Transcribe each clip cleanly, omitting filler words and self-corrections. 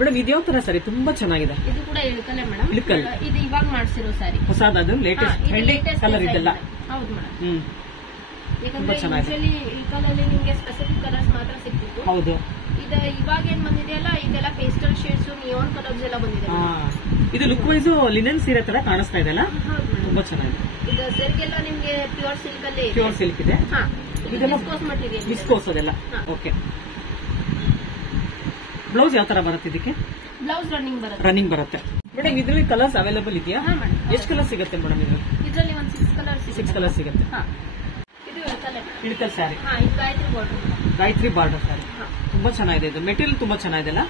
Madam ಇದ್ಯಾವ ತರ ಸಾರಿ ತುಂಬಾ ಚೆನ್ನಾಗಿದೆ. ಇದು ಕೂಡ ಇಳ್ಕಲೆ ಮೇಡಮ್. ಇಳ್ಕಲ್ ಇದು ಇವಾಗ ಮಾಡ್ಸಿರೋ ಸಾರಿ. ಹೊಸದು ಲೇಟೆಸ್ಟ್ ಟ್ರೆಂಡಿಂಗ್ ಕಲರ್ ಇದೆಲ್ಲ. ಹೌದು ಮೇಡಮ್. ಯಾಕಂದ್ರೆ ಯೂಶಲಿ ಇಳ್ಕಲಲ್ಲಿ ನಿಮ್ಗೆ ಸ್ಪೆಸಿಫಿಕ್ ಕಲರ್ಸ್ ಮಾತ್ರ ಸಿಗ್ತಿತ್ತು. ಹೌದು. ಇದು ಇವಾಗ ಏನ್ ಬಂದಿದೆಯಲ್ಲ ಇದೆಲ್ಲ ಪೇಸ್ಟಲ್ ಶೇಡ್ಸ್ ನಿಯಾನ್ ಕಲರ್ಸ್ ಎಲ್ಲ ಬಂದಿದೆ. ಇದು ಲುಕ್ ವೈಸ್ ಲಿನನ್ ಸೀರೆ ತರ ಕಾಣಿಸ್ತಾ ಇದೆಲ್ಲ. ತುಂಬಾ ಚೆನ್ನಾಗಿದೆ. ಇದು ಸೆರ್ಗೆಲ್ಲ ನಿಮ್ಗೆ ಪ್ಯೂರ್ ಸಿಲ್ಕ್ ಅಲ್ಲಿ ಪ್ಯೂರ್ ಸಿಲ್ಕ್ ಇದೆ. ಇದೆಲ್ಲ ವಿಸ್ಕೋಸ್ ಮಟೀರಿಯಲ್. ವಿಸ್ಕೋಸ್ ಅದೆಲ್ಲ. ಓಕೆ. ಬ್ಲೌಸ್ ಯಾವ ತರ ಬರುತ್ತೆ ಇದಕ್ಕೆ? ಬ್ಲೌಸ್ ರನ್ನಿಂಗ್ ಬರುತ್ತೆ. ರನ್ನಿಂಗ್ ಬರುತ್ತೆ ಮೇಡಮ್. ಇದರಲ್ಲಿ ಕಲರ್ಸ್ ಅವೈಲೇಬಲ್ ಇದೆಯಾ? ಎಷ್ಟು ಕಲರ್ ಸಿಗುತ್ತೆ ಮೇಡಮ್? ಇದರಲ್ಲಿ ಒಂದು 6 ಕಲರ್ಸ್ ಸಿಗುತ್ತೆ. 6 ಕಲರ್ ಸಿಗುತ್ತೆ. ಇದು ಇಳ್ಕಲೆ. ಇಳ್ಕಲ್ ಸ್ಯಾರಿ. ಇದು ಗಾಯತ್ರಿ ಬಾರ್ಡರ್. ಗಾಯತ್ರಿ ಬಾರ್ಡರ್ ಸ್ಯಾರಿ. ತುಂಬಾ ಚೆನ್ನಾಗಿದೆ. ಇದು ಮೆಟೀರಿಯಲ್ ತುಂಬಾ ಚೆನ್ನಾಗಿದೆ ಅಲ್ಲ?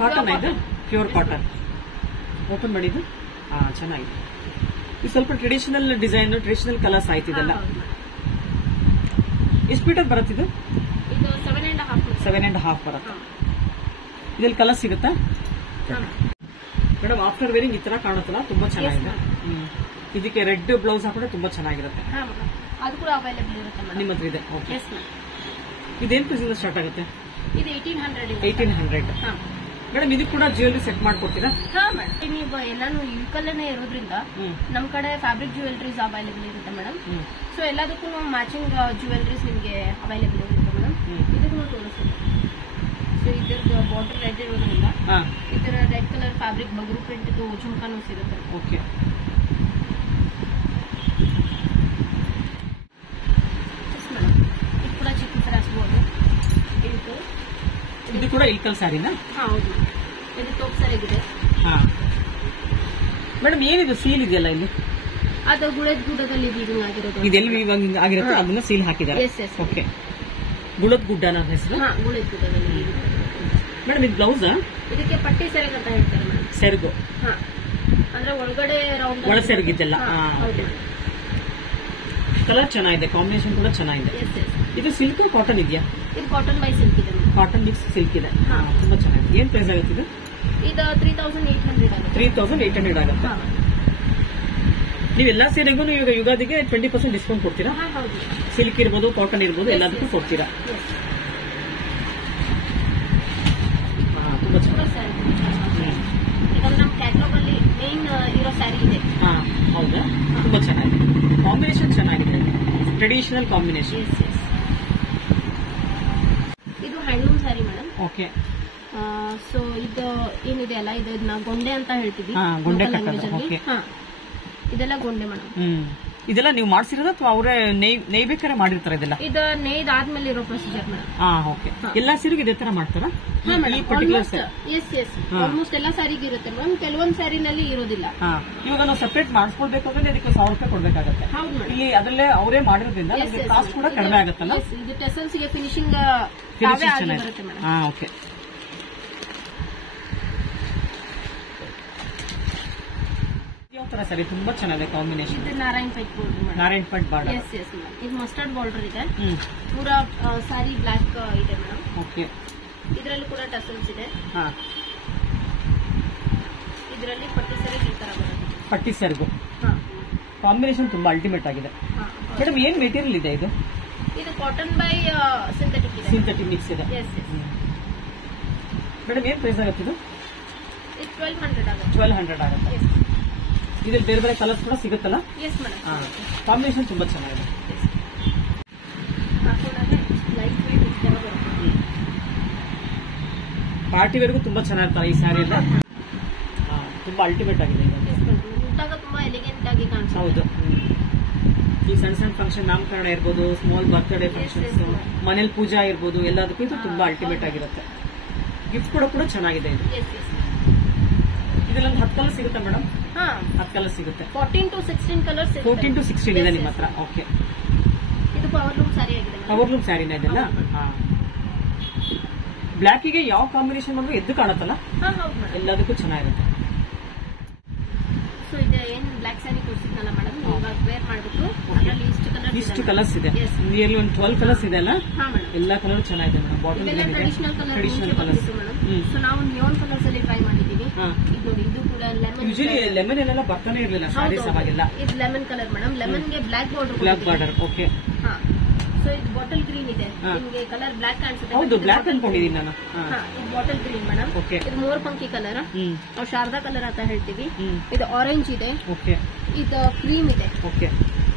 ಕಾಟನ್ ಇದು ಪ್ಯೂರ್ ಕಾಟನ್. ಓಪನ್ ಮಾಡಿದ್ದು ಚೆನ್ನಾಗಿದೆ. ಇದು ಸ್ವಲ್ಪ ಟ್ರೆಡಿಷನಲ್ ಡಿಸೈನ್ ಟ್ರೆಡಿಷನಲ್ ಕಲರ್ಸ್ ಆಯ್ತು ಇದೆಲ್ಲ. ಎಷ್ಟು ಮೀಟರ್ ಬರುತ್ತೆ ಇದು? ಇದು 7.5 ಬರುತ್ತೆ. ಇದ್ರಲ್ಲಿ ಕಲರ್ ಸಿಗುತ್ತಾ ಮೇಡಮ್? ಆಫ್ಟರ್ ವೇರಿಂಗ್ ಈ ತರ ಕಾಣುತ್ತಲ್ಲ, ತುಂಬಾ ಚೆನ್ನಾಗಿದೆ. ಇದಕ್ಕೆ ರೆಡ್ ಬ್ಲೌಸ್ ಹಾಕೊಂಡ್ರೆ ತುಂಬಾ ಚೆನ್ನಾಗಿರುತ್ತೆ. ಅದು ಕೂಡ ಅವೈಲೇಬಲ್ ಇರುತ್ತೆ ನಿಮ್ಮ ಹತ್ರ ಇದೆ. ಓಕೆ. ಇದೇನ್ ಪ್ರೈಸ್ ಇಂದ ಸ್ಟಾರ್ಟ್ ಆಗುತ್ತೆ? ಇದು 1800. 1800 ಮೇಡಮ್. ಇದು ಕೂಡ ಜ್ಯುವೆಲ್ಲರಿ ಸೆಟ್ ಮಾಡ್ಕೊಡ್ತೀರಾ? ನೀವು ಎಲ್ಲಾನು ಇಳ್ಕಲ್ಲೇ ಇರೋದ್ರಿಂದ ನಮ್ ಕಡೆ ಫ್ಯಾಬ್ರಿಕ್ ಜ್ಯುವೆಲ್ಲರೀಸ್ ಅವೈಲೇಬಲ್ ಇರುತ್ತೆ ಮೇಡಮ್. ಸೊ ಎಲ್ಲದಕ್ಕೂ ಮ್ಯಾಚಿಂಗ್ ಜ್ಯುವೆಲ್ಲರೀಸ್ ನಿಮ್ಗೆ ಅವೈಲೇಬಲ್ ಇರುತ್ತೆ ಮೇಡಮ್. ಇದಕ್ಕೂ ತೋರಿಸ್ತೀನಿ. ಸೊ ಇದ್ರ ಬಾರ್ಡರ್ ರೆಡ್ ಇರೋದ್ರಿಂದ ಇದರ ರೆಡ್ ಕಲರ್ ಫ್ಯಾಬ್ರಿಕ್ ಬಗ್ರು ಪ್ರಿಂಟ್ ಝುಮ್ಕಾನು ಸಿಗುತ್ತೆ. ಓಕೆ. ಇದು ಕೂಡ ಚಿಕ್ಕ ತರ ಹಚ್ಬೋದು. ಇದು ಕೂಡ ಇಳ್ಕಲ್ ಸ್ಯಾರಿನಾ? ಹೌದು. ಇದು ಟೋಪ್ ಸರಿಯಾಗಿದೆ. ಮೇಡಮ್ ಏನಿದು ಸೀಲ್ ಇದೆಯಲ್ಲ ಇಲ್ಲಿ? ಅದು ಗುಳದ ಗುಡ್ಡದಲ್ಲಿ ವೀವಿಂಗ್ ಆಗಿರೋದು. ಇದೆಲ್ಲಿ ವೀವಿಂಗ್ ಆಗಿರುತ್ತೆ ಅದನ್ನ ಸೀಲ್ ಹಾಕಿದ್ದಾರೆ. ಓಕೆ. ಗುಳದ ಗುಡ್ಡ ನನ್ನ ಹೆಸರು. ಗುಳದ ಗುಡ್ಡದಲ್ಲಿ. ಮೇಡಮ್ ಇದು ಬ್ಲೌಸ್? ಇದಕ್ಕೆ ಪಟ್ಟಿ ಸೆರಗ್ ಅಂತ ಹೇಳ್ತಾರೆ ಮೇಡಮ್. ಸೆರಗು ಅಂದ್ರೆ ಒಳಗಡೆ ರೌಂಡ್ ಒಳ ಸೆರಗಿದ್ದೆಲ್ಲ. ಕಲರ್ ಚೆನ್ನಾಗಿದೆ, ಕಾಂಬಿನೇಷನ್ ಕೂಡ ಚೆನ್ನಾಗಿದೆ. ಇದು ಸಿಲ್ಕ್ ಕಾಟನ್ ಇದೆಯಾ? ಇದು ಕಾಟನ್ ಬೈ ಸಿಲ್ಕ್ ಇದೆ. ಕಾಟನ್ ಮಿಕ್ಸ್ ಸಿಲ್ಕ್ ಇದೆ. ತುಂಬಾ ಚೆನ್ನಾಗಿದೆ. ಏನ್ ಪ್ರೈಸ್ ಆಗುತ್ತೆ ಇದು? ಇದು 3800 ಆಗುತ್ತೆ. 3800 ಆಗುತ್ತೆ. ನೀವೆಲ್ಲಾ ಸೀರೆಗೂ ಈಗ ಯುಗಾದಿಗೆ 20% ಡಿಸ್ಕೌಂಟ್ ಕೊಡ್ತೀರಾ? ಸಿಲ್ಕ್ ಇರ್ಬೋದು, ಕಾಟನ್ ಇರ್ಬೋದು, ಎಲ್ಲದಕ್ಕೂ ಕೊಡ್ತೀರಾ? ತುಂಬಾ ಚೆನ್ನಾಗಿದೆ. ನಮ್ಮ ಕ್ಯಾಟಲಾಗ್ ಅಲ್ಲಿ ಮೇನ್ ಇರೋ ಸ್ಯಾರಿ ಇದೆ. ಹೌದಾ? ತುಂಬಾ ಚೆನ್ನಾಗಿದೆ. ಕಾಂಬಿನೇಷನ್ ಚೆನ್ನಾಗಿದೆ. Traditional combination. ಇದು handloom sari madam. Okay. So ಇದು ಏನಿದೆ ಅಲ್ಲ, ಇದನ್ನ ಗೊಂಡೆ ಅಂತ ಹೇಳ್ತೀವಿ. ಇದೆಲ್ಲ ಗೊಂಡೆ ಮೇಡಮ್. ಇದೆಲ್ಲ ನೀವು ಮಾಡ್ಸಿರೋದು ಅಥವಾ ಅವರೇ ನೇಯ್ಬೇಕಾರೆ ಮಾಡಿರ್ತಾರೆ? ಇದೆಲ್ಲ ಇದು ನೇಯ್ದಾದ್ಮೇಲೆ ಇರೋ ಪ್ರೊಸೀಜರ್ ಮೇಡಮ್. ಓಕೆ. ಎಲ್ಲಾ ಸೀರೆಗೆ ಇದೇ ತರ ಮಾಡ್ತಾರಾ? ಆಲ್ಮೋಸ್ಟ್ ಎಲ್ಲಾ ಸ್ಯಾರಿಗೆ ಇರುತ್ತೆ ಮೇಡಮ್. ಕೆಲವೊಂದು ಸ್ಯಾರಿನಲ್ಲಿ ಇರೋದಿಲ್ಲ. ಇವಾಗ ನಾವು ಸೆಪರೇಟ್ ಮಾಡಿಸ್ಕೊಳ್ಬೇಕು ಅಂದ್ರೆ ಅದಕ್ಕೆ 1000 ರೂಪಾಯಿ ಕೊಡ್ಬೇಕಾಗತ್ತೆ. ಇಲ್ಲಿ ಅದರಲ್ಲೇ ಅವರೇ ಮಾಡಿರೋದ್ರಿಂದ ಕಾಸ್ಟ್ ಕೂಡ ಕಡಿಮೆ ಆಗುತ್ತಲ್ಲ? ಇದು ಟೆಸಲ್ಸ್ ಗೆ ಫಿನಿಶಿಂಗ್ ಬರುತ್ತೆ ಮೇಡಮ್. ಓಕೆ. ಯಾವ ತರ ಸರಿ? ತುಂಬಾ ಚೆನ್ನಾಗಿದೆ ಕಾಂಬಿನೇಷನ್. ಇದು Narayan plate border. Narayan plate border. ಇದು ಮಸ್ಟರ್ಡ್ ಬಾರ್ಡರ್ ಇದೆ. ಪೂರಾ ಸಾರಿ ಬ್ಲಾಕ್ ಇದೆ ಮೇಡಮ್. ಓಕೆ. ಇದರಲ್ಲಿ ಕೂಡ ಟಸಲ್ಸ್ ಇದೆ. ಇದರಲ್ಲಿ ಪಟ್ಟಿ ಸೆರಗು ಈ ತರ ಬರುತ್ತೆ. ಪಟ್ಟಿ ಸೆರಗು ಕಾಂಬಿನೇಷನ್ ತುಂಬಾ ಅಲ್ಟಿಮೇಟ್ ಆಗಿದೆ. ಮೇಡಮ್ ಏನ್ ಮೆಟೀರಿಯಲ್ ಇದೆ ಇದು? ಇದು ಕಾಟನ್ ಬೈ ಸಿಂಥೆಟಿಕ್ ಇದೆ. ಸಿಂಥೆಟಿಕ್ ಮಿಕ್ಸ್ ಇದೆ. ಮೇಡಮ್ ಏನ್ ಪ್ರೈಸ್ ಆಗುತ್ತೆ ಇದು? 1200 ಆಗುತ್ತೆ. 1200 ಆಗುತ್ತೆ. ಇದ್ರಲ್ಲಿ ಬೇರೆ ಬೇರೆ ಕಲರ್ಸ್ ಕೂಡ ಸಿಗುತ್ತಲ್ಲ? Yes madam. ಕಾಂಬಿನೇಷನ್ ತುಂಬಾ ಚೆನ್ನಾಗಿದೆ. ಪಾರ್ಟಿ ವೇರ್ಗೂ ತುಂಬಾ ಚೆನ್ನಾಗಿರ್ತಾರೆ ಈ ಸ್ಯಾರಿ ಎಲ್ಲ. ತುಂಬಾ ಅಲ್ಟಿಮೇಟ್ ಆಗಿದೆ. ತುಂಬಾ ಎಲಿಗೆಂಟ್ ಆಗಿ ಕಾಣಿಸುತ್ತೆ. ಹೌದು. ಈ ಸಣ್ಣ ಸಣ್ಣ ಫಂಕ್ಷನ್, ನಾಮಕರಣ ಇರ್ಬೋದು, ಸ್ಮಾಲ್ ಬರ್ತ್ಡೇ ಫಂಕ್ಷನ್ಸ್, ಮನೇಲಿ ಪೂಜಾ ಇರ್ಬೋದು, ಎಲ್ಲದಕ್ಕೂ ಇದು ತುಂಬಾ ಅಲ್ಟಿಮೇಟ್ ಆಗಿರುತ್ತೆ. ಗಿಫ್ಟ್ ಕೂಡ ಚೆನ್ನಾಗಿದೆ ಇದು. ಇದರಲ್ಲಿ 10 ಕಲರ್ ಸಿಗುತ್ತೆ ಮೇಡಮ್? 10 ಕಲರ್ ಸಿಗುತ್ತೆ. 14 to 16 ಕಲರ್ಸ್. 14 to 16 ಇದೆ ನಿಮ್ಮ ಹತ್ರ. ಓಕೆ. ಇದು ಪವರ್ ಲೂಮ್ ಸ್ಯಾರಿ ಆಗಿದೆ. ಪವರ್ ಲೂಮ್ ಸ್ಯಾರಿನ ಇದೆಲ್ಲ? ಬ್ಲಾಕಿಗೆ ಯಾವ ಕಾಂಬಿನೇಷನ್ ಬಂದ್ರು ಎದ್ದು ಕಾಣುತ್ತಲ್ಲ? ಎಲ್ಲದಕ್ಕೂ ಚೆನ್ನಾಗಿರುತ್ತೆ. ಸೊ ಇದು ಏನ್ ಬ್ಲಾಕ್ ಸ್ಯಾರಿ ತೋರಿಸಿದ್ನಲ್ಲ ಮೇಡಮ್, ಇವಾಗ ವೇರ್ ಮಾಡ್ಬಿಟ್ಟು ಅದರಲ್ಲಿ ಇಷ್ಟು ಕಲರ್ಸ್ ಇದೆ. ನಿಯರ್ಲಿ ಒಂದು 12 ಕಲರ್ಸ್ ಇದೆ ಅಲ್ಲ? ಎಲ್ಲ ಕಲರ್ ಚೆನ್ನಾಗಿದೆ madam. Bottle traditional colours madam. So ನಾವು ನ್ಯೂನ್ ಕಲರ್ಸ್ ಅಲ್ಲಿ ಟ್ರೈ ಮಾಡಿದೀವಿ. ಇದು ಕೂಡ ಲೆಮನ್. ಯೂಶಲಿ ಲೆಮನ್ ಎಲ್ಲ ಬರ್ತಾನೆ ಇರಲಿಲ್ಲ ಸ್ಯಾರೀಸ್ ಅವಾಗೆಲ್ಲ. ಇದು ಲೆಮನ್ ಕಲರ್ ಮೇಡಮ್. ಲೆಮನ್ ಗೆ black border. Black border. Okay. So so ಇದು ಬಾಟಲ್ ಗ್ರೀನ್ ಇದೆ, ನಿಮ್ಗೆ ಕಲರ್ ಬ್ಲಾಕ್ ಕಾಣಿಸುತ್ತೆ. ಹೌದು, ಬ್ಲಾಕ್ ಅನ್ಕೊಂಡಿದೀನಿ ನಾನು. ಇದು ಬಾಟಲ್ ಗ್ರೀನ್ ಮೇಡಮ್. ಇದು ಮೋರ್ ಪಂಕಿ ಕಲರ್, ನಾವು ಶಾರದಾ ಕಲರ್ ಅಂತ ಹೇಳ್ತೀವಿ. ಇದು ಆರೆಂಜ್ ಇದೆ, ಇದು ಕ್ರೀಮ್ ಇದೆ,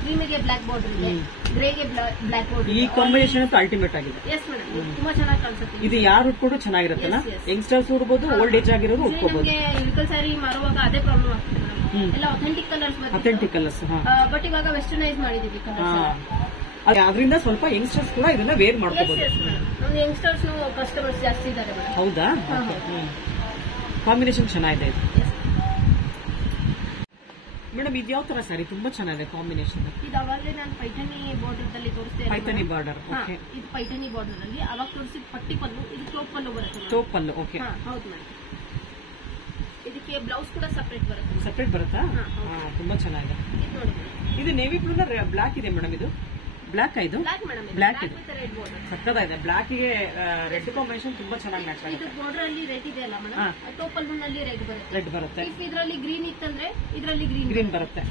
ಕ್ರೀಮಿಗೆ ಬ್ಲಾಕ್ ಬಾರ್ಡರ್ ಇದೆ, ಗ್ರೇಗೆ ಬ್ಲಾಕ್ ಬಾರ್ಡರ್. ಈ ಕಾಂಬಿನೇಷನ್ ಅಂತೂ ಅಲ್ಟಿಮೇಟ್ ಆಗಿದೆ. ಎಸ್ ಮೇಡಮ್, ತುಂಬಾ ಚೆನ್ನಾಗಿ ಕಾಣಿಸುತ್ತೆ. ಇದು ಯಾರು ಉಟ್ಕೊಂಡು ಚೆನ್ನಾಗಿರುತ್ತಲ್ಲ, ಯಂಗ್ಸ್ಟರ್ಸ್ ಉಡ್ಬೋದು, ಓಲ್ಡ್ ಏಜ್ ಆಗಿರೋರು ಉಟ್ಕೋಬಹುದು. ನಮಗೆ ಇಳಕಲ್ ಸ್ಯಾರಿ ಮಾರುವಾಗ ಅದೇ ಪ್ರಾಬ್ಲಮ್ ಆಗ್ತದೆ ಮೇಡಮ್, ಎಲ್ಲ ಅಥೆಂಟಿಕ್ ಕಲರ್ಸ್ ಬರುತ್ತೆ. ಅಥೆಂಟಿಕ್ ಕಲರ್ಸ್, ಬಟ್ ಇವಾಗ ವೆಸ್ಟರ್ನೈಸ್ ಮಾಡಿದೀವಿ ಕಲರ್ಸ್. ಅದರಿಂದ ಸ್ವಲ್ಪ ಯಂಗ್ಸ್ಟರ್ಸ್ ಕೂಡ ಇದನ್ನ ವೇರ್ ಮಾಡ್ಕೋಬಹುದು. ನಮ್ದು ಯಂಗ್ಸ್ಟರ್ಸ್ ಕಸ್ಟಮರ್ಸ್ ಜಾಸ್ತಿ ಇದ್ದಾರೆ ಮೇಡಮ್. ಹೌದಾ? ಕಾಂಬಿನೇಷನ್ ಚೆನ್ನಾಗಿದೆ ಇದು. ಮೇಡಮ್ ಇದು ಯಾವ ತರ ಸ್ಯಾರಿ? ತುಂಬಾ ಚೆನ್ನಾಗಿದೆ ಕಾಂಬಿನೇಷನ್. ಇದು ಅವಾಗಲೇ ನಾನು ಪೈಠಾನಿ ಬಾರ್ಡರ್ ಅಲ್ಲಿ ತೋರಿಸ್ತೇನೆ. ಪೈಠಾನಿ ಬಾರ್ಡರ್, ಇದು ಪೈಠಾನಿ ಬಾರ್ಡರ್ ಅಲ್ಲಿ ಅವಾಗ ತೋರಿಸಿದ ಪಟ್ಟಿ ಪಲ್ಲು, ಇದು ಟೋಪ್ ಪಲ್ಲು ಬರುತ್ತೆ. ಟೋಪ್ ಪಲ್ಲು, ಓಕೆ. ಹೌದು ಮೇಡಮ್. ಇದಕ್ಕೆ ಬ್ಲೌಸ್ ಕೂಡ ಸಪರೇಟ್ ಬರುತ್ತೆ. ಸಪರೇಟ್ ಬರುತ್ತಾ? ತುಂಬಾ ಚೆನ್ನಾಗಿದೆ. ಇದು ನೋಡಿ, ಇದು ನೇವಿ ಬ್ಲೂ ಬ್ಲಾಕ್ ಇದೆ ಮೇಡಮ್. ಇದು ಬ್ಲಾಕ್, ಇದು ಬ್ಲಾಕ್ ಇದೆ, ಸಕ್ಕದಾಗಿದೆ. ಬ್ಲಾಕ್ ಗೆ ರೆಡ್ ಕಾಂಬಿನೇಷನ್ ತುಂಬಾ ಚೆನ್ನಾಗಿ ಮ್ಯಾಚ್ ಆಗುತ್ತೆ. ಇದು ಬಾರ್ಡರ್ ಅಲ್ಲಿ ರೆಡ್ ಇದೆ ಅಲ್ಲ ಮೇಡಮ್, ಟೋಪ್ ಪಲ್ಲುನಲ್ಲಿ ರೆಡ್ ಬರುತ್ತೆ. ಇದರಲ್ಲಿ ಗ್ರೀನ್ ಇತ್ತಂದ್ರೆ ಇದರಲ್ಲಿ ಗ್ರೀನ್ ಬರುತ್ತೆ.